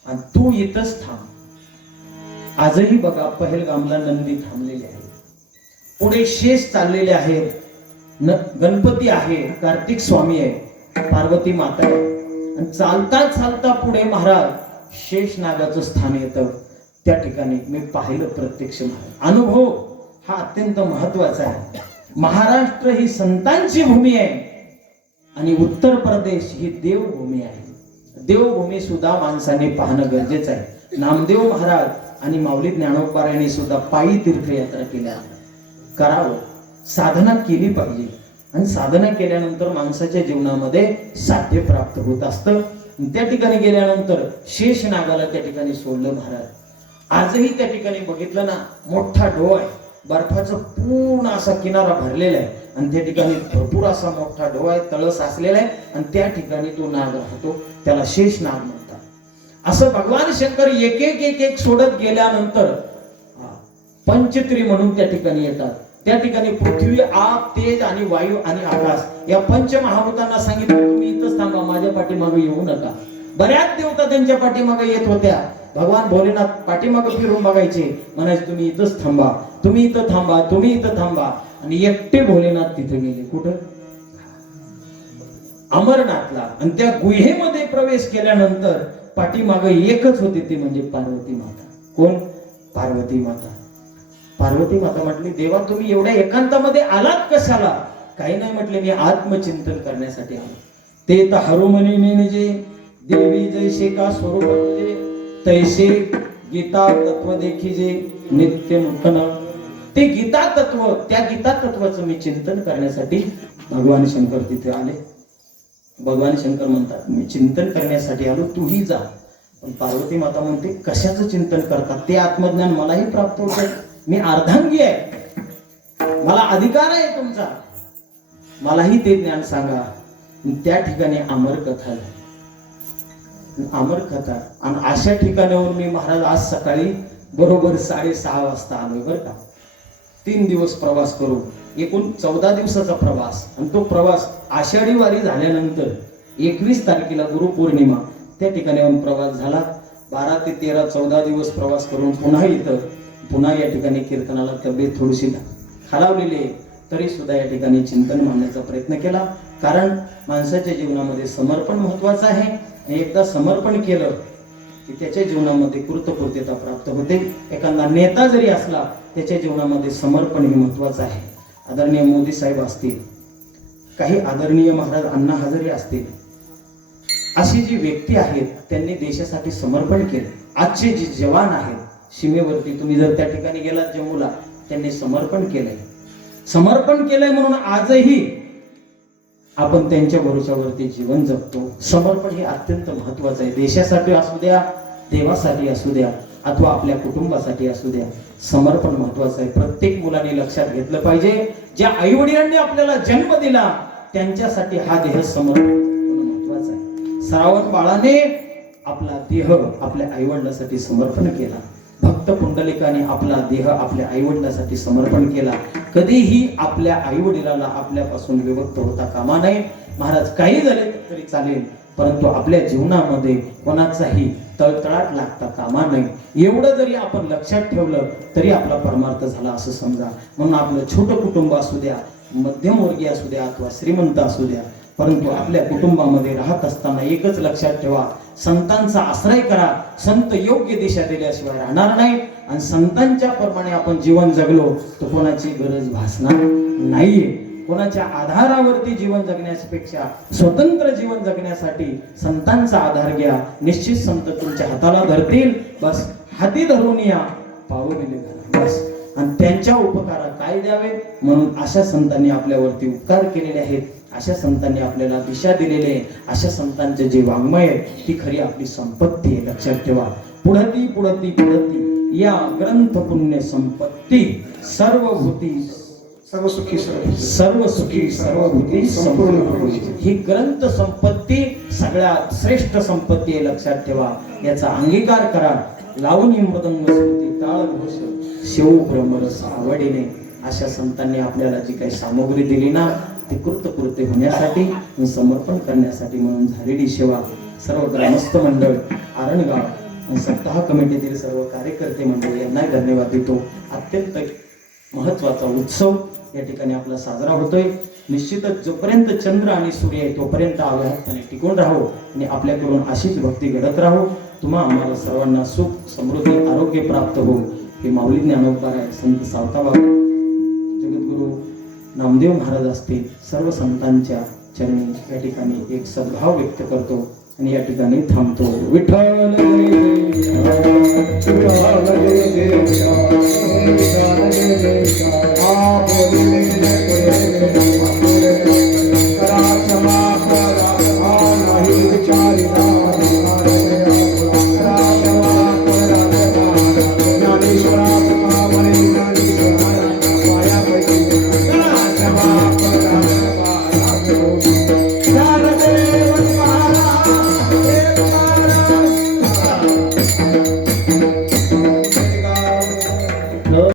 आणि तू इथंच थांब. आजही बघा पहलगामला नंदी थांबलेले आहे, पुढे शेष चाललेले आहेत, गणपती आहे, कार्तिक स्वामी आहे, पार्वती माता आहे आणि चालता चालता पुढे महाराज शेष नागाचं स्थान येतं. त्या ठिकाणी मी पाहिलं प्रत्यक्ष. अनुभव हा अत्यंत महत्वाचा आहे. महाराष्ट्र ही संतांची भूमी आहे आणि उत्तर प्रदेश ही देवभूमी आहे. देवभूमी सुद्धा माणसाने पाहणं गरजेचं आहे. नामदेव महाराज आणि माऊली ज्ञानोबा यांनी सुद्धा पायी तीर्थयात्रा केल्या. करावं, साधना केली पाहिजे आणि साधना केल्यानंतर माणसाच्या जीवनामध्ये साध्य प्राप्त होत असतं. त्या ठिकाणी गेल्यानंतर शेष नागाला त्या ठिकाणी सोडलं महाराज. आजही त्या ठिकाणी बघितलं ना, मोठा डोह आहे, बर्फाचा पूर्ण असा किनारा भरलेला आहे आणि त्या ठिकाणी भरपूर असा मोठा डोह आहे, तळ साचलेला आहे आणि त्या ठिकाणी तो नाग राहतो, त्याला शेष नाग म्हणतात. असं भगवान शंकर एक एक एक एक सोडत गेल्यानंतर पंचत्री म्हणून त्या ठिकाणी येतात. त्या ठिकाणी पृथ्वी, आग, तेज आणि वायू आणि आकाश या पंचमहाभूतांना सांगितलं तुम्ही इथंच थांबा, माझ्या पाठीमागे येऊ नका. बऱ्याच देवता त्यांच्या पाठीमागे येत होत्या. भगवान भोलेनाथ पाठीमागे फिरून बघायचे, म्हणायचे तुम्ही इथंच थांबा, तुम्ही इथं थांबा, तुम्ही इथं थांबा. आणि एकटे भोलेनाथ तिथे गेले. कुठं? अमरनाथला. आणि त्या गुहेमध्ये प्रवेश केल्यानंतर पाठीमागे एकच होती, ती म्हणजे पार्वती माता. कोण? पार्वती माता. पार्वती माता म्हटली, देवा तुम्ही एवढ्या एकांतामध्ये आलात कशाला? काही नाही म्हटले, मी आत्मचिंतन करण्यासाठी आलो. ते तर हरुमनी निजे देवी जैसे का स्वरूप तैसे गीता तत्व देखीजे नित्य नूतन. ते गीता तत्व, त्या गीता तत्वाचं मी चिंतन करण्यासाठी भगवान शंकर तिथे आले. भगवान शंकर म्हणतात, मी चिंतन करण्यासाठी आलो, तूही जा. पण पार्वती माता म्हणते, कशाचं चिंतन करतात? ते आत्मज्ञान मलाही प्राप्त होतं, मी अर्धांगी आहे, मला अधिकार आहे तुमचा, मलाही ते ज्ञान सांगा. त्या ठिकाणी अमर कथा झाली. अमर कथा. आणि अशा ठिकाणावर मी महाराज आज सकाळी बरोबर 6:30 वाजता आलोय बरं का. 3 दिवस प्रवास करून एकूण 14 दिवसाचा प्रवास. आणि तो प्रवास आषाढी वारी झाल्यानंतर 21 तारखेला गुरुपौर्णिमा त्या ठिकाणी येऊन प्रवास झाला. 12 ते 13 14 दिवस प्रवास करून पुन्हा इथं, पुन्हा या ठिकाणी कीर्तनाला तब्येत थोडीशी खालावलेली आहे, तरी सुद्धा या ठिकाणी चिंतन मांडण्याचा प्रयत्न केला. कारण माणसाच्या जीवनामध्ये समर्पण महत्वाचं आहे. एकदा समर्पण केलं की त्याच्या जीवनामध्ये कृतकृत्यता प्राप्त होते. एखादा नेता जरी असला त्याच्या जीवनामध्ये समर्पण हे महत्वाचं आहे. आदरणीय मोदी साहेब असतील, काही आदरणीय महाराज अण्णा हजारे असतील, अशी जी व्यक्ती आहेत त्यांनी देशासाठी समर्पण केले. आजचे जे जवान आहेत सीमेवरती, तुम्ही जर त्या ठिकाणी गेलात जम्मूला, त्यांनी समर्पण केलंय. समर्पण केलंय म्हणून आजही आपण त्यांच्या भरोशावरती जीवन जगतो. समर्पण हे अत्यंत महत्वाचं आहे. देशासाठी असू द्या, देवासाठी असू द्या, अथवा आपल्या कुटुंबासाठी असू द्या, समर्पण महत्वाचं आहे. प्रत्येक मुलाने लक्षात घेतलं पाहिजे, ज्या आई वडिलांनी आपल्याला जन्म दिला त्यांच्यासाठी हा देह समर्पण महत्वाचा आहे. श्रावण बाळाने आपला देह आपल्या आई वडिलांसाठी समर्पण केला. भक्त पुंडलिकाने आपला देह आपल्या आई वडिलांसाठी समर्पण केला. कधीही आपल्या आई वडिलाला आपल्यापासून विभक्त होता कामा नये. महाराज काही झाले तरी चालेल, परंतु आपल्या जीवनामध्ये कोणाचाही तळतळाट लागता कामा नये. एवढं जरी आपण लक्षात ठेवलं तरी आपला परमार्थ झाला असं समजा. म्हणून आपलं छोटं कुटुंब असू द्या, मध्यमवर्गीय असू द्या अथवा श्रीमंत असू द्या, परंतु आपल्या कुटुंबामध्ये राहत असताना एकच लक्षात ठेवा, संतांचा आश्रय करा. संत योग्य दिशा दिल्याशिवाय राहणार नाही. आणि संतांच्या प्रमाणे आपण जीवन जगलो तर कोणाची गरज भासणार नाहीये. कोणाच्या आधारावरती जीवन जगण्यापेक्षा स्वतंत्र जीवन जगण्यासाठी संतांचा आधार घ्या. निश्चित संत तुमच्या हाताला धरतील. बस हाती धरून या, पावलेले घरा बस. आणि त्यांच्या उपकारा काय द्यावे म्हणून अशा संतांनी आपल्यावरती उपकार केलेले आहेत. अशा संतांनी आपल्याला दिशा दिलेली आहे. अशा संतांचे जे वाङ्मय आहे ती खरी आपली संपत्ती आहे. लक्षात ठेवा. पुढती पुढती पुढती या ग्रंथ पुण्य संपत्ती सर्वभूती सर्व सुखी सर्व सुखी सर्वभूती संपूर्ण. ही ग्रंथ संपत्ती सगळ्यात श्रेष्ठ संपत्ती आहे. लक्षात ठेवा. याचा अंगीकार करा. लावणी मृदंग स्मृती ताळ घोष शिव भ्रमरस आवडीने अशा संतांनी आपल्याला जी काही सामग्री दिली ना ती कृतकृत्य होण्यासाठी, समर्पण करण्यासाठी म्हणून झालेली सेवा. सर्व ग्रामस्थ मंडळ, आरणगाव, सप्ताह कमिटीतील सर्व कार्यकर्ते मंडळ यांना धन्यवाद देतो. अत्यंत महत्वाचा उत्सव या ठिकाणी आपला साजरा होतोय. निश्चितच जोपर्यंत चंद्र आणि सूर्य आहे तोपर्यंत अव्याहतपणे टिकून राहू आणि आपल्याकडून अशीच भक्ती घडत राहू. तुम्हा आम्हाला सर्वांना सुख समृद्धी आरोग्य प्राप्त हो. हे माऊली ज्ञानोबा आहे, संत सावताबाबा, जगद्गुरु नामदेव महाराज असतील, सर्व संतांच्या चरणी या ठिकाणी एक सद्भाव व्यक्त करतो आणि या ठिकाणी थांबतो. विठ्ठल जय जय